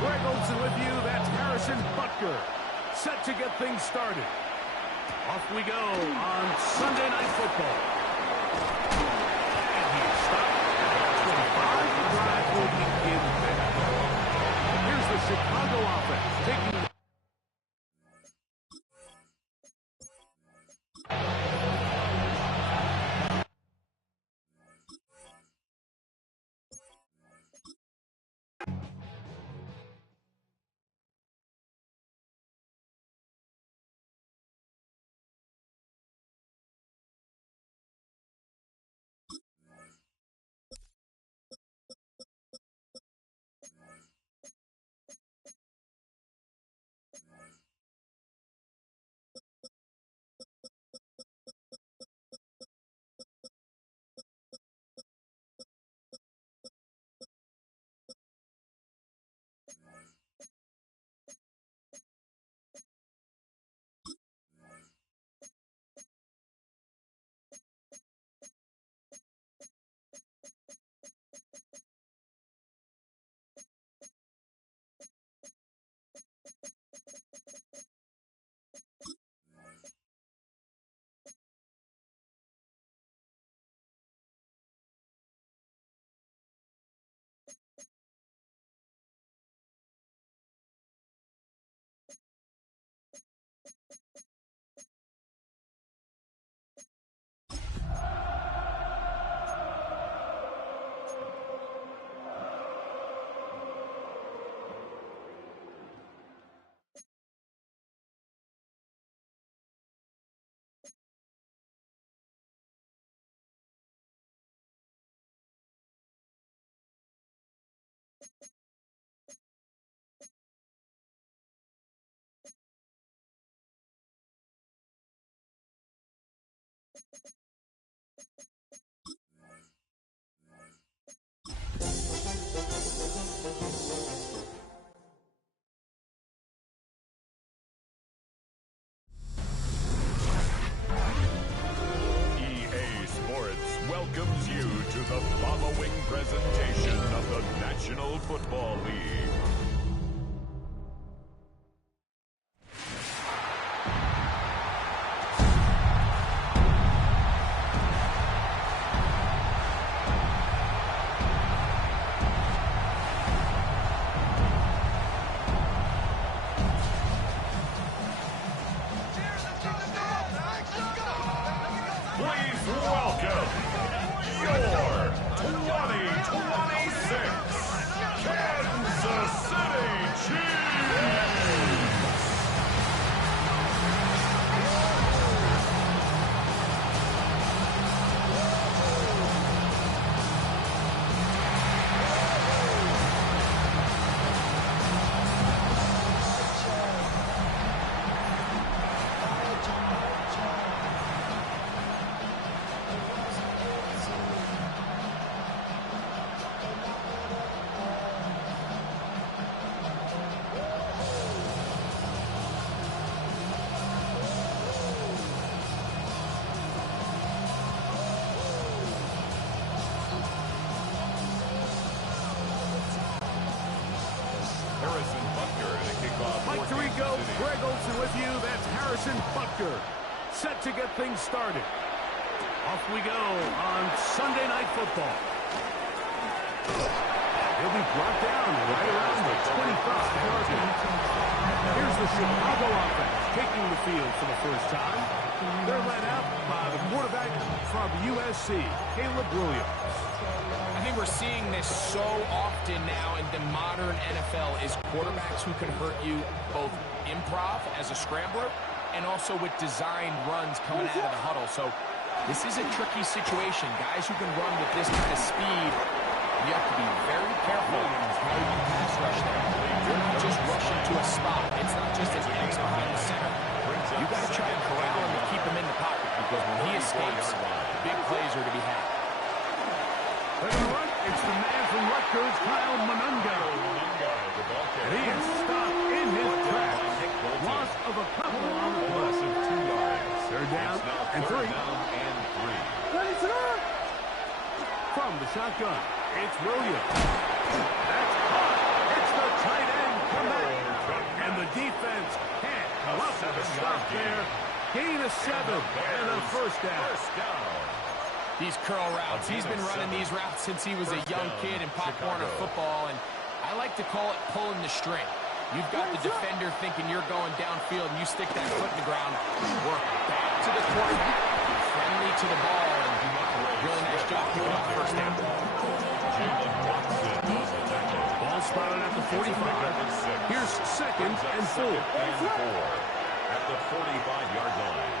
Greg Olson with you. That's Harrison Butker. Set to get things started. Off we go on Sunday Night Football. And he's stopped. That's 25. The drive will begin back. Here's the Chicago offense taking. Welcomes you to the following presentation of the National Football League. Please welcome your 2026 Kansas City Chiefs! Harrison Butker to kick off. Mike Tirico, Greg Olson with you. That's Harrison Butker. Set to get things started. Off we go on Sunday Night Football. He'll be brought down right around the 25-yard line. Here's the Chicago offense taking the field for the first time. They're led out by the quarterback from USC, Caleb Williams. I think we're seeing this so often now in the modern NFL is quarterbacks who can hurt you both improv as a scrambler and also with designed runs coming out of the huddle. So this is a tricky situation. Guys who can run with this kind of speed, you have to be very careful how you pass rush them. You're not just rushing to a spot. It's not just an X behind the center. You got to try and corral him and keep him in the pocket because when he escapes, big plays are to be had. They're going to run. It's the man from Rutgers, Kyle Monunga. And he is stopped in his tracks. Loss of a couple on the play. They're down and three. From the shotgun, it's Williams. That's caught. It's the tight end, come back. And the defense can't come up with a stop there. Gain of 7 and a first down. These curl routes, he's been running these routes since he was a young kid in Pop Warner football, and I like to call it pulling the string. You've got the defender thinking you're going downfield, and you stick that foot in the ground, work back to the quarterback, friendly to the ball, and really nice job picking up first down. Ball spotted at the 45. Here's 2nd and 4. At the 45-yard line.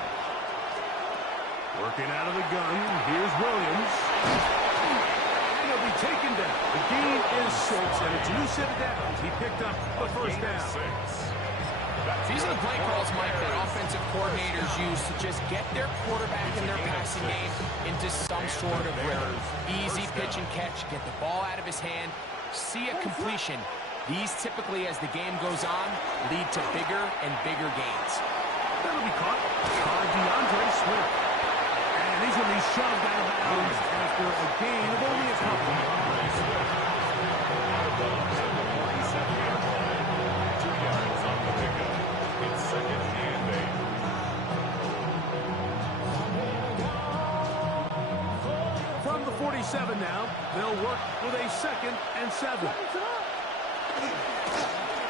Working out of the gun, here's Williams. And he'll be taken down. The gain is 6, and it's a new set of downs. He picked up the first down. These are the play calls, Mike, that offensive coordinators use to just get their quarterback and their passing game into some sort of rhythm. Easy pitch and catch, get the ball out of his hand, see a completion. These typically, as the game goes on, lead to bigger and bigger gains. That'll be caught by DeAndre Swift. And he's going to be shoved out of bounds after a gain of only a couple. Out of bounds at the 47-yard line. 2 yards on the pickup. It's 2nd and 8. From the 47 now, they'll work with a 2nd and 7.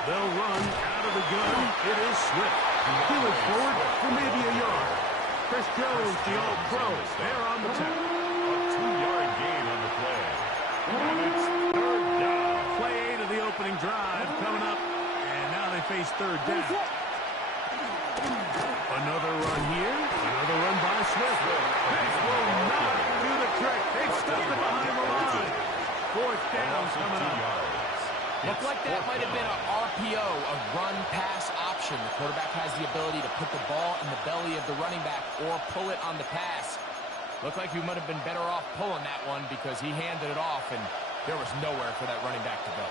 They'll run out of the gun. It is Swift. He looks forward for maybe a yard. Chris Jones, the All-Pro, there on the tackle. A 2-yard gain on the play. And it's 3rd down. Play 8 of the opening drive coming up. And now they face 3rd down. Another run here. Another run by Swift. This will not do the trick. They've stuffed it behind the line. 4th down coming up. Looked like that might have been an RPO, a run-pass option. The quarterback has the ability to put the ball in the belly of the running back or pull it on the pass. Looked like he might have been better off pulling that one because he handed it off, and there was nowhere for that running back to go.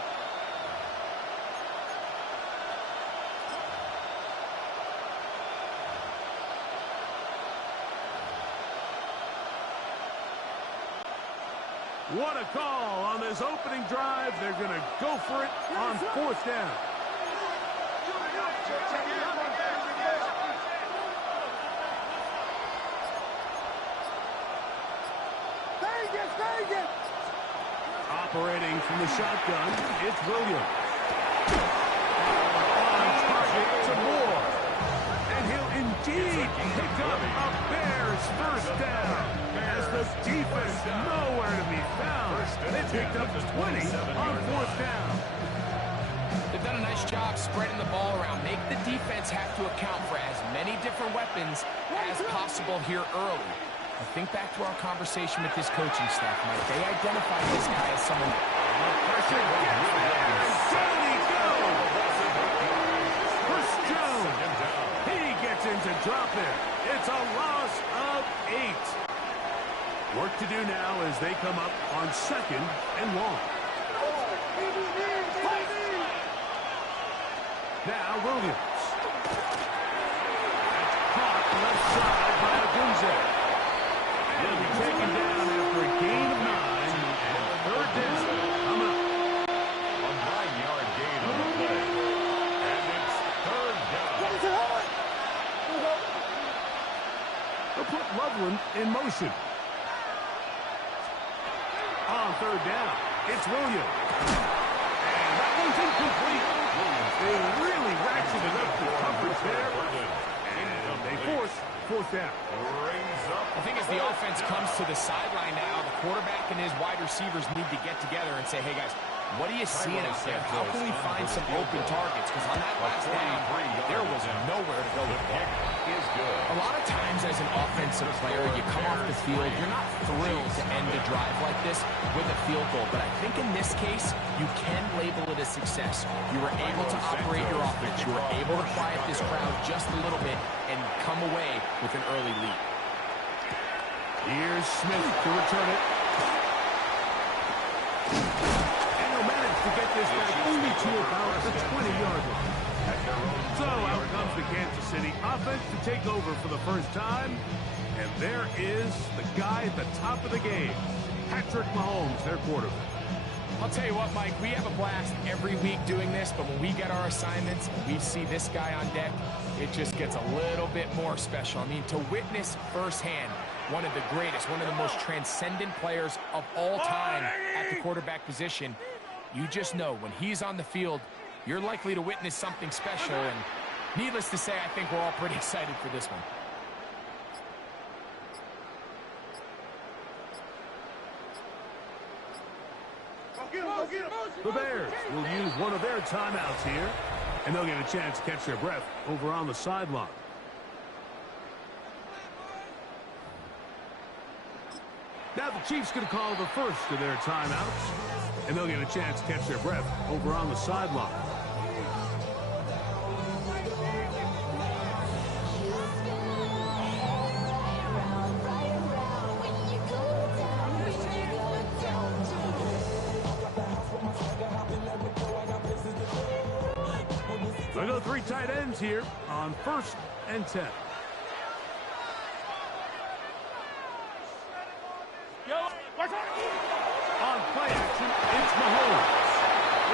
What a call on this opening drive. They're going to go for it on 4th down. Operating from the shotgun, it's Williams. On target to Moore. And he'll indeed pick up a Bears first down. As the defense nowhere to be found. They picked up 20 on 4th down. They've done a nice job spreading the ball around. Make the defense have to account for as many different weapons as possible here early. I think back to our conversation with this coaching staff, Mike. They identified this guy as someone. Pressure gets there. Down he goes. Chris Jones. He gets into drop it. It's a loss of 8. Work to do now as they come up on 2nd and long. Now Williams. Caught left side by Agunze. He'll be taken down after a gain of 9 and 3rd down. I'm up. A 9-yard gain on the play. And it's 3rd down. They'll put Loveland in motion. On 3rd down, it's Williams. And that one's incomplete. They really ratcheted up the coverage there. And they force 4th down. I think as the offense comes to the sideline now, the quarterback and his wide receivers need to get together and say, hey, guys, what are you seeing out there? How can we find some open targets? Because on that last down, there was nowhere to go with the ball. A lot of times as an offensive player, you come off the field, you're not thrilled to end a drive like this with a field goal. But I think in this case, you can label it a success. You were able to operate your offense. You were able to quiet this crowd just a little bit and come away with an early lead. Here's Smith to return it. And he'll manage to get this back only to about the 20-yard line. So out comes the Kansas City offense to take over for the first time. And there is the guy at the top of the game, Patrick Mahomes, their quarterback. I'll tell you what, Mike, we have a blast every week doing this, but when we get our assignments and we see this guy on deck, it just gets a little bit more special. I mean, to witness firsthand one of the greatest, one of the most transcendent players of all time at the quarterback position, you just know when he's on the field, you're likely to witness something special, and needless to say, I think we're all pretty excited for this one. The Bears will use one of their timeouts here, and they'll get a chance to catch their breath over on the sideline. Now the Chiefs going to call the first of their timeouts, and they'll get a chance to catch their breath over on the sideline. They go 3 tight ends here on 1st and 10. On play action, it's Mahomes.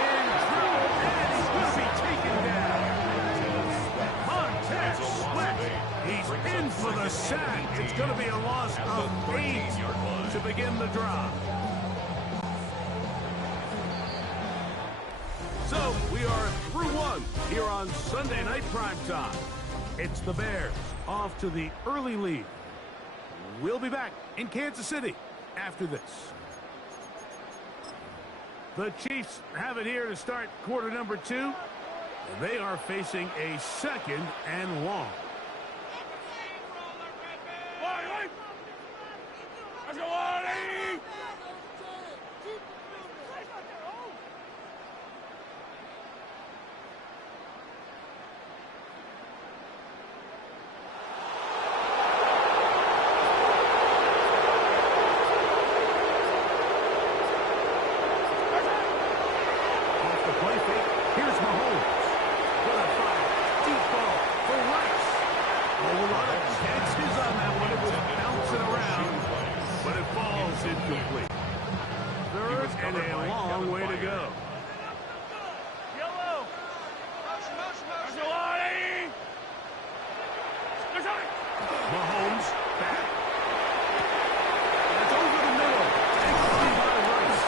In trouble, and he's going to be taken down. Montez Sweat. He's in for the sack. It's going to be a loss of 8 to begin the drive. So, we are through 1 here on Sunday Night Primetime. It's the Bears off to the early lead. We'll be back in Kansas City after this. The Chiefs have it here to start quarter number 2. And they are facing a 2nd and long. Let's go, Artie! Incomplete. 3rd and a long way to go. Yellow! Mahomes back. That's over the middle. And caught by Rice.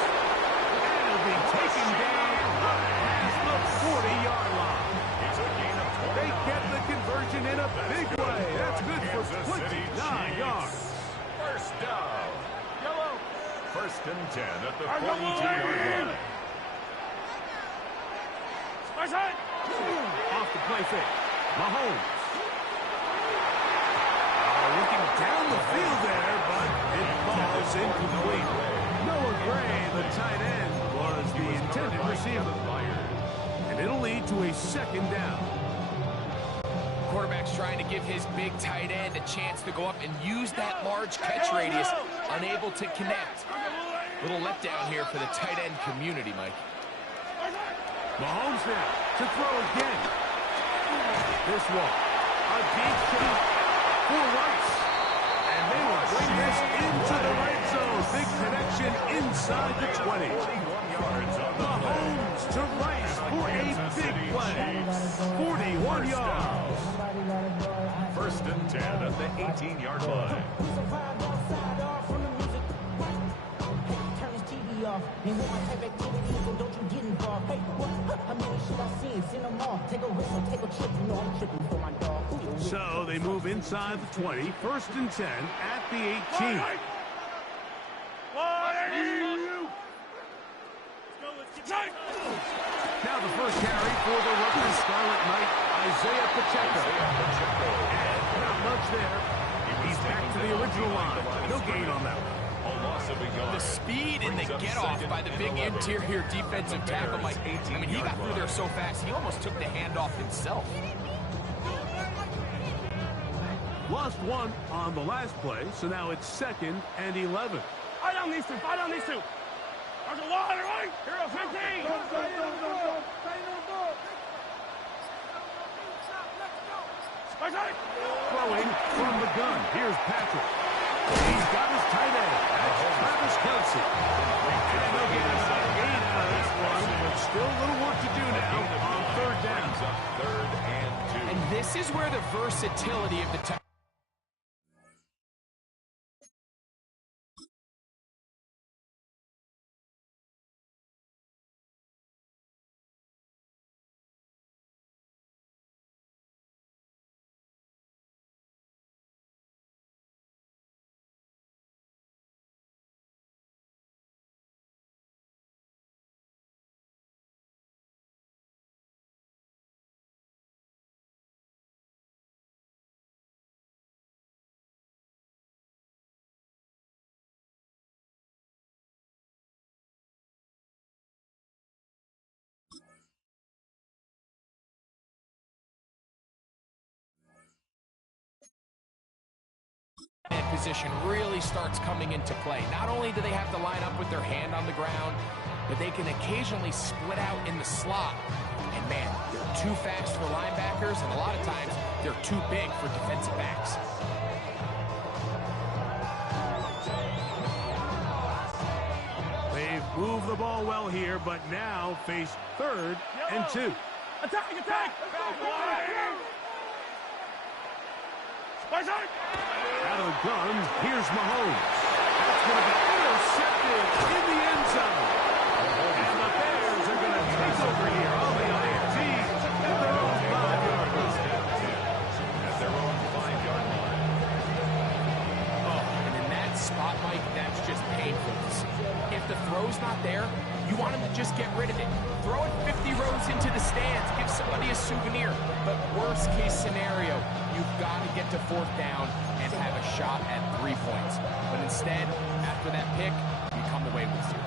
And it'll be taken down past the 40-yard line. They get the conversion in a big way. That's good for 29 yards. First down. 1st and 10 at the 42-yard line. Off the play fake. Mahomes. Looking down the field there, but it falls incomplete. Noah Gray, the tight end, was the intended receiver. And it'll lead to a 2nd down. Quarterback's trying to give his big tight end a chance to go up and use that large catch radius, unable to connect. Little letdown here for the tight end community, Mike. Mahomes now to throw again. This one, a deep shot for Rice. And they will bring this into the red zone. Big connection inside the 20. Mahomes to Rice for a big play. 41 yards. 1st and 10 at the 18-yard line. So they move inside the 20, 1st and 10 at the 18. Now the first carry for the rookie Scarlet Knight, Isaiah Pacheco. And not much there. He's back to the original line. No gain on that one. The speed and the get-off by the big interior defensive tackle, Mike. I mean, he got through there so fast, he almost took the handoff himself. Lost 1 on the last play, so now it's 2nd and 11. Fight on these two. There's a water, right? Hero 15. Throwing from the gun. Here's Patrick. He's got his tight end. That's Travis Kelce. And they'll get about a gain out of that one, but still a little work to do now on third down. Third and 2. And this is where the versatility of the tight position really starts coming into play. Not only do they have to line up with their hand on the ground, but they can occasionally split out in the slot. And man, they're too fast for linebackers, and a lot of times they're too big for defensive backs. They've moved the ball well here, but now face third and 2. Attack! Attack! Out of the gun, here's Mahomes. That's going to be intercepted in the end zone. And the Bears are going to take over here on the INT at their own 5-yard line. At their own 5-yard line. Oh, and in that spot, Mike, that's just painful to see. If the throw's not there, you want him to just get rid of it. Throw it 50 rows into the stands. Give somebody a souvenir. But worst case scenario, you've got to get to fourth down and have a shot at 3 points. But instead, after that pick, you come away with 0.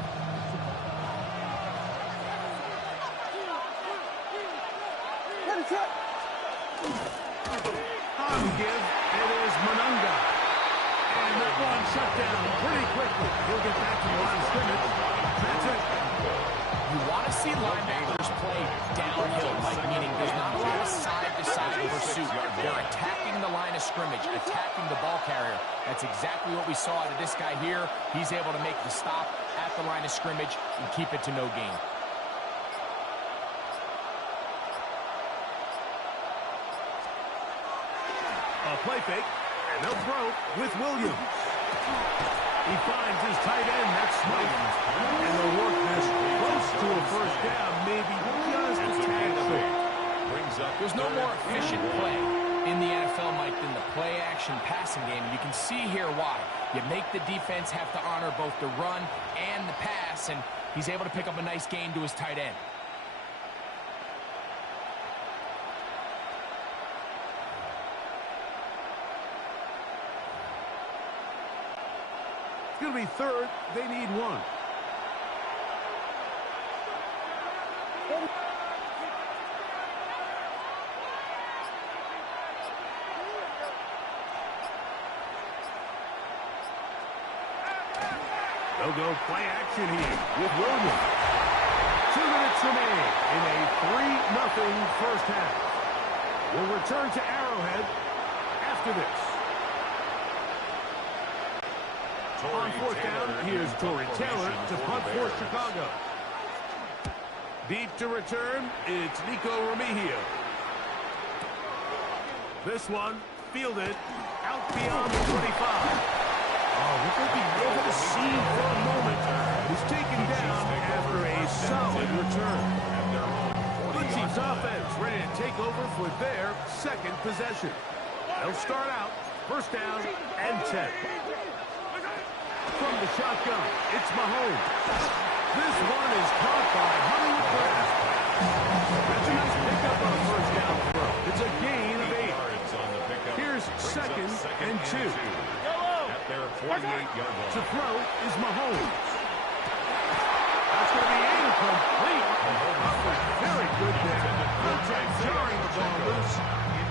On give, it is Monunga. And that one shut down pretty quickly. He'll get back to the line of scrimmage. That's it. You want to see linebackers play downhill, Mike, meaning there's not a lot of side-to-side pursuit. They're attacking the line of scrimmage, attacking the ball carrier. That's exactly what we saw out of this guy here. He's able to make the stop at the line of scrimmage and keep it to no gain. A play fake, and they'll throw with Williams. He finds his tight end, that's Smite. And they'll work this close to a first down, maybe just a tad short. There's no more efficient play in the NFL, Mike, than the play-action passing game. And you can see here why. You make the defense have to honor both the run and the pass, and he's able to pick up a nice gain to his tight end. It's going to be third. They need 1. They'll go play action here with Williams. 2 minutes remaining in a 3-0 first half. We'll return to Arrowhead after this. On fourth down, here's Torrey Taylor to punt for Chicago. Deep to return, it's Nico Remigio. This one fielded out beyond the 25. Oh, what they'll be able to see for a moment is taken down after a solid return. The Chiefs offense ready to take over for their second possession. They'll start out first down and 10. From the shotgun, it's Mahomes. This one is caught by Hollywood Brown. That's a nice pickup on a first down throw. It's a gain of 8. Here's second and 2. At their 48-yard line. To throw is Mahomes. That's going to be incomplete. Very good there. Contact jarring the ball loose.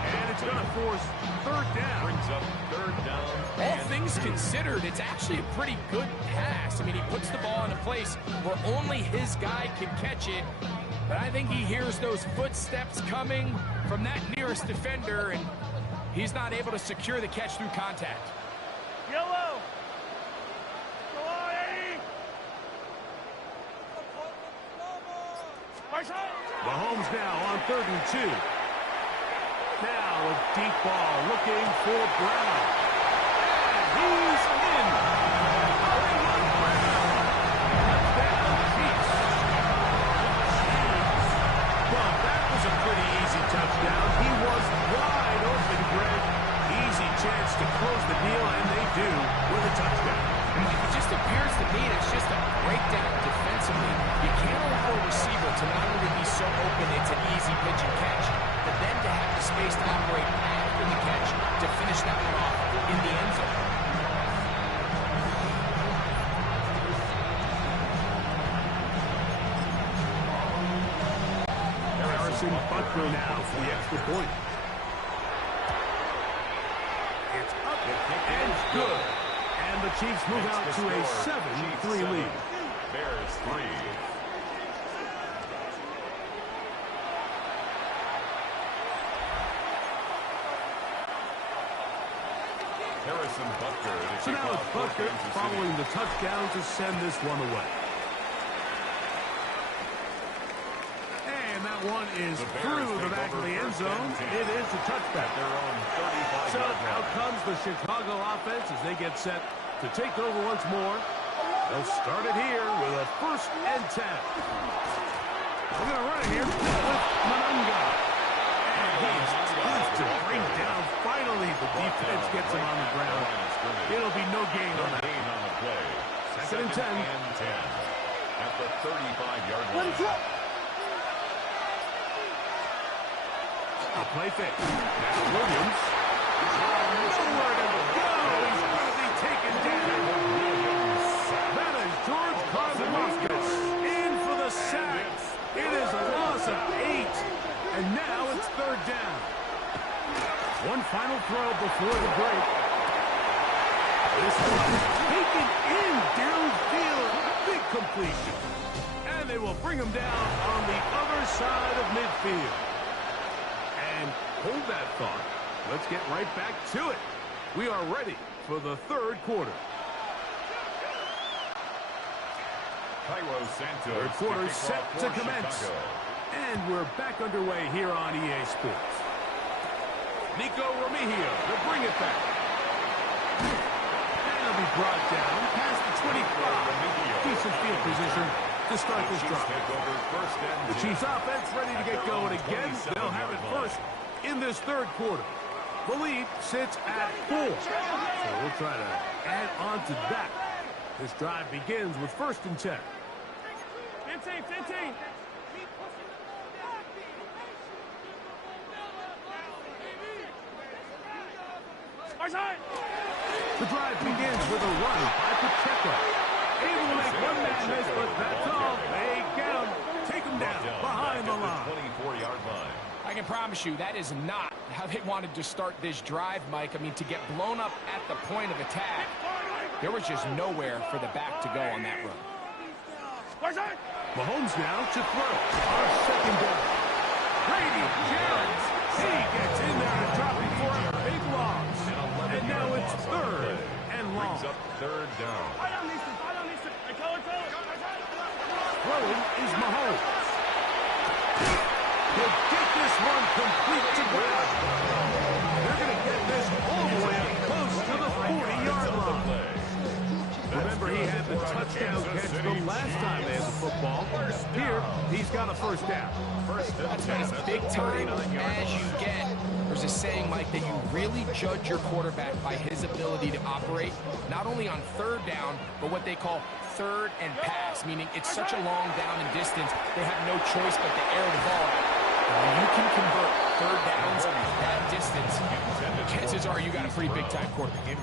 And it's going to force third down. Brings up third down. All things considered, it's actually a pretty good pass. I mean, he puts the ball in a place where only his guy can catch it. But I think he hears those footsteps coming from that nearest defender, and he's not able to secure the catch through contact. Yellow! Mahomes now on 3rd and 2. Now a deep ball looking for Brown. And he's in. Touchdown, Chiefs. Well, that was a pretty easy touchdown. He was wide open, Greg. Easy chance to close the deal, and they do with a touchdown. It just appears to me that's just a breakdown defensively. You can't allow a receiver to not only be so open it's an easy pitch and catch, but then to have the space to operate after the catch to finish that one off in the end zone. Harrison Butker now for the extra point. It's up and good. And the Chiefs move out to a 7-3 lead. Bears 3. Harrison Butker. So now it's Butker following the touchdown to send this one away. And that one is through the back of the end zone. It is a touchback. So out comes the Chicago offense as they get set to take over once more. They'll start it here with a 1st and 10. We're going to run it here with Manunga. And he's tough to bring down. Finally, the defense gets him on the ground. It'll be no gain on that. 2nd and 10. At the 35-yard line. A play fake. Now Williams. Nowhere to go. He's going to be taken down. That is George Karlaftis in for the sack. It is a loss of 8. And now it's 3rd down. One final throw before the break. This one is taken in downfield. Big completion. And they will bring him down on the other side of midfield. And hold that thought. Let's get right back to it. We are ready for the 3rd quarter. Third quarter set to commence. And we're back underway here on EA Sports. Nico Remigio will bring it back. And he'll be brought down past the 25. Decent field position to start this drive. The Chiefs offense ready to get going again. They'll have it first in this 3rd quarter. The lead sits at 4. So we'll try to add on to that. This drive begins with 1st and 10. 15. The drive begins with a run by Pacheco. Able to make one man miss, but that's all. They get him. Take him down behind the line. 24-yard line. I can promise you that is not how they wanted to start this drive, Mike. I mean, to get blown up at the point of attack, there was just nowhere for the back to go on that run. Mahomes now to throw. On 2nd down. Brady Jones. He gets in there and drops it for a big loss. And now it's 3rd and long. Brings up 3rd down. Throwing is Mahomes. He'll get this one complete to ground. They're going to get this all the way up close to the 40-yard line. Remember, he had the touchdown catch the last time they had the football. Here, he's got a 1st down. That's about as big time as you get. There's a saying, Mike, that you really judge your quarterback by his ability to operate, not only on 3rd down, but what they call 3rd and pass, meaning it's such a long down and distance, they have no choice but to air the ball out. When you can convert 3rd downs that distance, chances are you got a pretty big-time quarterback.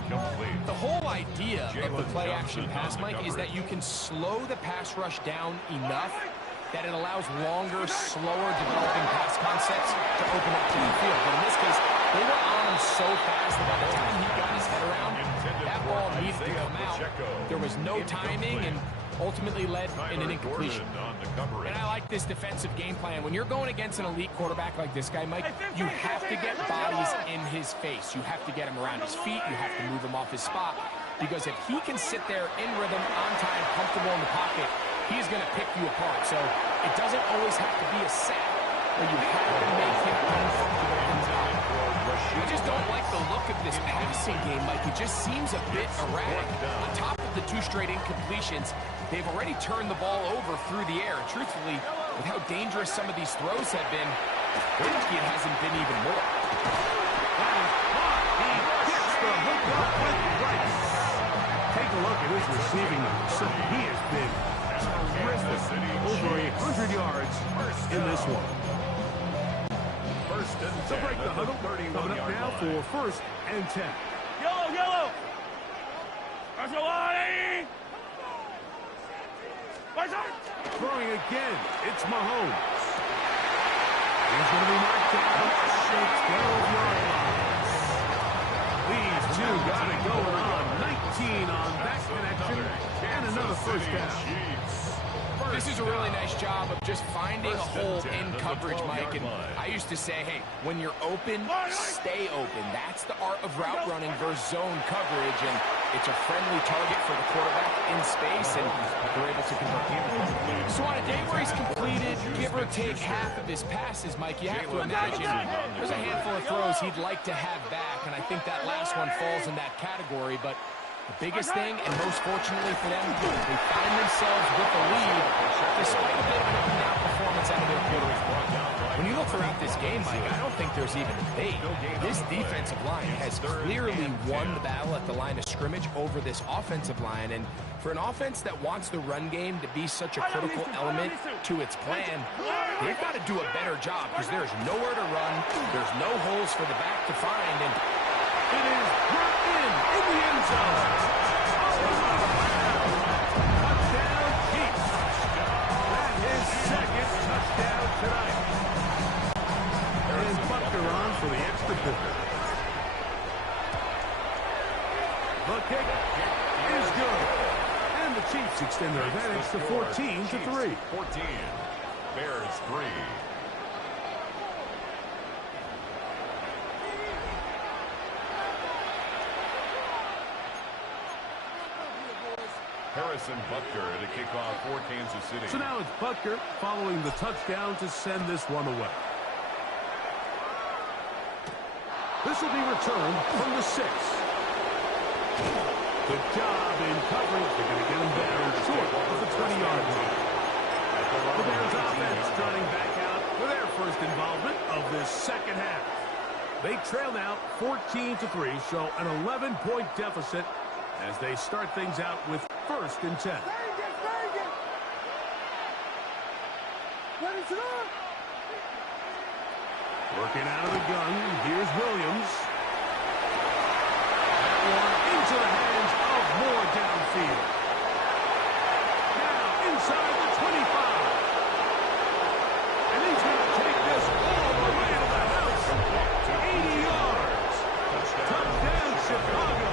The whole idea of the play-action pass, Mike, is that you can slow the pass rush down enough that it allows longer, slower developing pass concepts to open up to the field. But in this case, they were on him so fast that by the time he got his head around, that ball needed to come out. There was no timing and ultimately led in an incompletion. And I like this defensive game plan. When you're going against an elite quarterback like this guy, Mike, you have to get bodies in his face. You have to get him around his feet. You have to move him off his spot. Because if he can sit there in rhythm, on time, comfortable in the pocket, he's going to pick you apart. So it doesn't always have to be a sack, but you have to make him uncomfortable in time. I just don't like the look of this passing game, Mike. It just seems a bit erratic. On top of the 2 straight incompletions, they've already turned the ball over through the air. And truthfully, with how dangerous some of these throws have been, they're lucky it hasn't been even more. He gets the hook up with Rice. Take a look at his receiving numbers. He has been terrific. Over 100 yards in this one. To break the huddle, coming up now for 1st and 10. Yellow, yellow. Throwing again, it's Mahomes. He's going to be marked down. 12-yard lines. These two got it going on. 19 on that connection, and another 1st down. This is a really nice job of just finding a hole in coverage, Mike. And I used to say, hey, when you're open, stay open. That's the art of route running versus zone coverage. And it's a friendly target for the quarterback in space, and they're able to convert. So on a day where he's completed, give or take half of his passes, Mike, you have to imagine there's a handful of throws he'd like to have back. And I think that last one falls in that category. But the biggest thing, and most fortunately for them, they find themselves with a lead despite a bit of an up-and-down performance out of their quarterback. When you look throughout this game, Mike, I don't think there's even a debate. This defensive line has clearly won the battle at the line of scrimmage over this offensive line. And for an offense that wants the run game to be such a critical element to its plan, they've got to do a better job because there's nowhere to run, there's no holes for the back to find, and it is brought in the end zone. Touchdown, Chiefs. That is 2nd touchdown tonight. And Butker on for the extra point. The kick is good. And the Chiefs extend their advantage to 14-3. 14. Bears 3. Harrison Butker to kick off for Kansas City. So now it's Butker following the touchdown to send this one away. This will be returned from the 6. Good job in coverage. They're going to get him down short of the 20-yard line. The Bears offense starting back out for their first involvement of this 2nd half. They trail now 14-3, so an 11-point deficit as they start things out with 1st and 10. Working out of the gun, here's Williams. That one into the hands of Moore downfield. Now inside the 25. And he's going to take this all the way to the house. 80 yards. Touchdown, Chicago.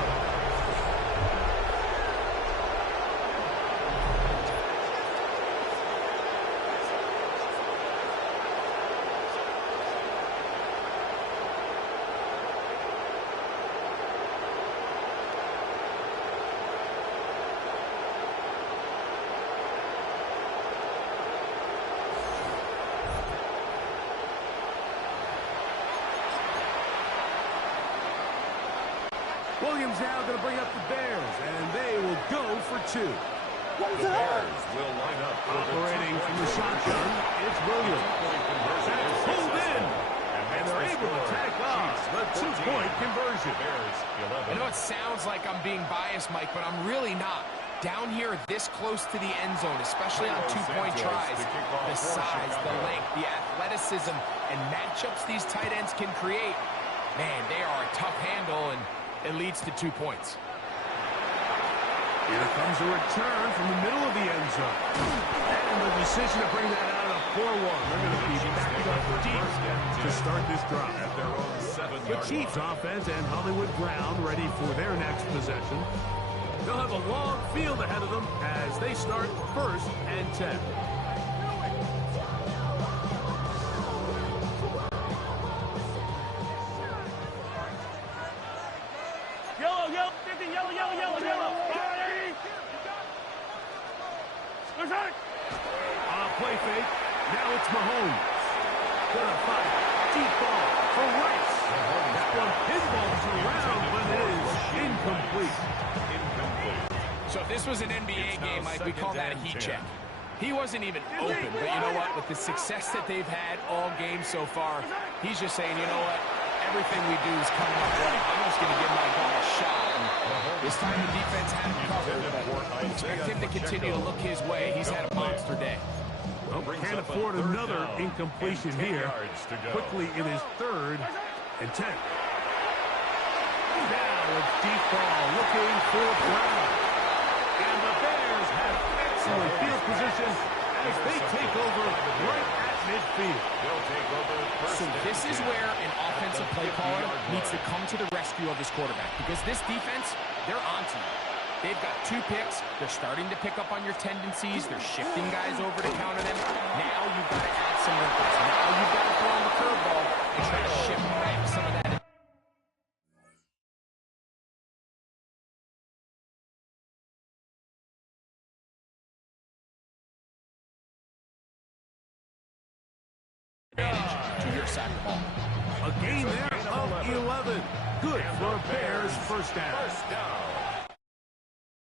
Williams now going to bring up the Bears, and they will go for 2. The Bears will line up. Operating from the shotgun, it's Williams. That's pulled in, and they're able to tack off the 2-point conversion. I know it sounds like I'm being biased, Mike, but I'm really not. Down here this close to the end zone, especially on 2-point tries, the size, the length, the athleticism, and matchups these tight ends can create, man, they are a tough handle, and it leads to 2 points. Here comes a return from the middle of the end zone. And the decision to bring that out of 4-1. They're going to be backed up deep to start this drive. The Chiefs offense and Hollywood Brown ready for their next possession. They'll have a long field ahead of them as they start 1st and 10. On play fake. Now it's Mahomes. Gonna fire. Deep ball for Rice. That one pinballs around, but it is incomplete. So if this was an NBA game, Mike, we call that a heat check. He wasn't even open, but you know what? With the success that they've had all game so far, he's just saying, you know what? Everything we do is coming up right. I'm just going to give my guy a shot. And this time the defense had him covered, but expect him to continue to look his way. He's had a monster day. Well, can't afford another incompletion here. Quickly in his 3rd and 10. Now it's deep ball looking for Brown. And the Bears have excellent field position as they take over right at midfield. So this is where an offensive play caller needs to come to the rescue of his quarterback, because this defense, they're onto you. They've got 2 picks. They're starting to pick up on your tendencies. They're shifting guys over to counter them. Now you've got to add some wrinkles. Now you've got to throw on the curveball and try to shift back some of that. Advantage to your side of the ball. A gain there of 11. Good for Bears first down.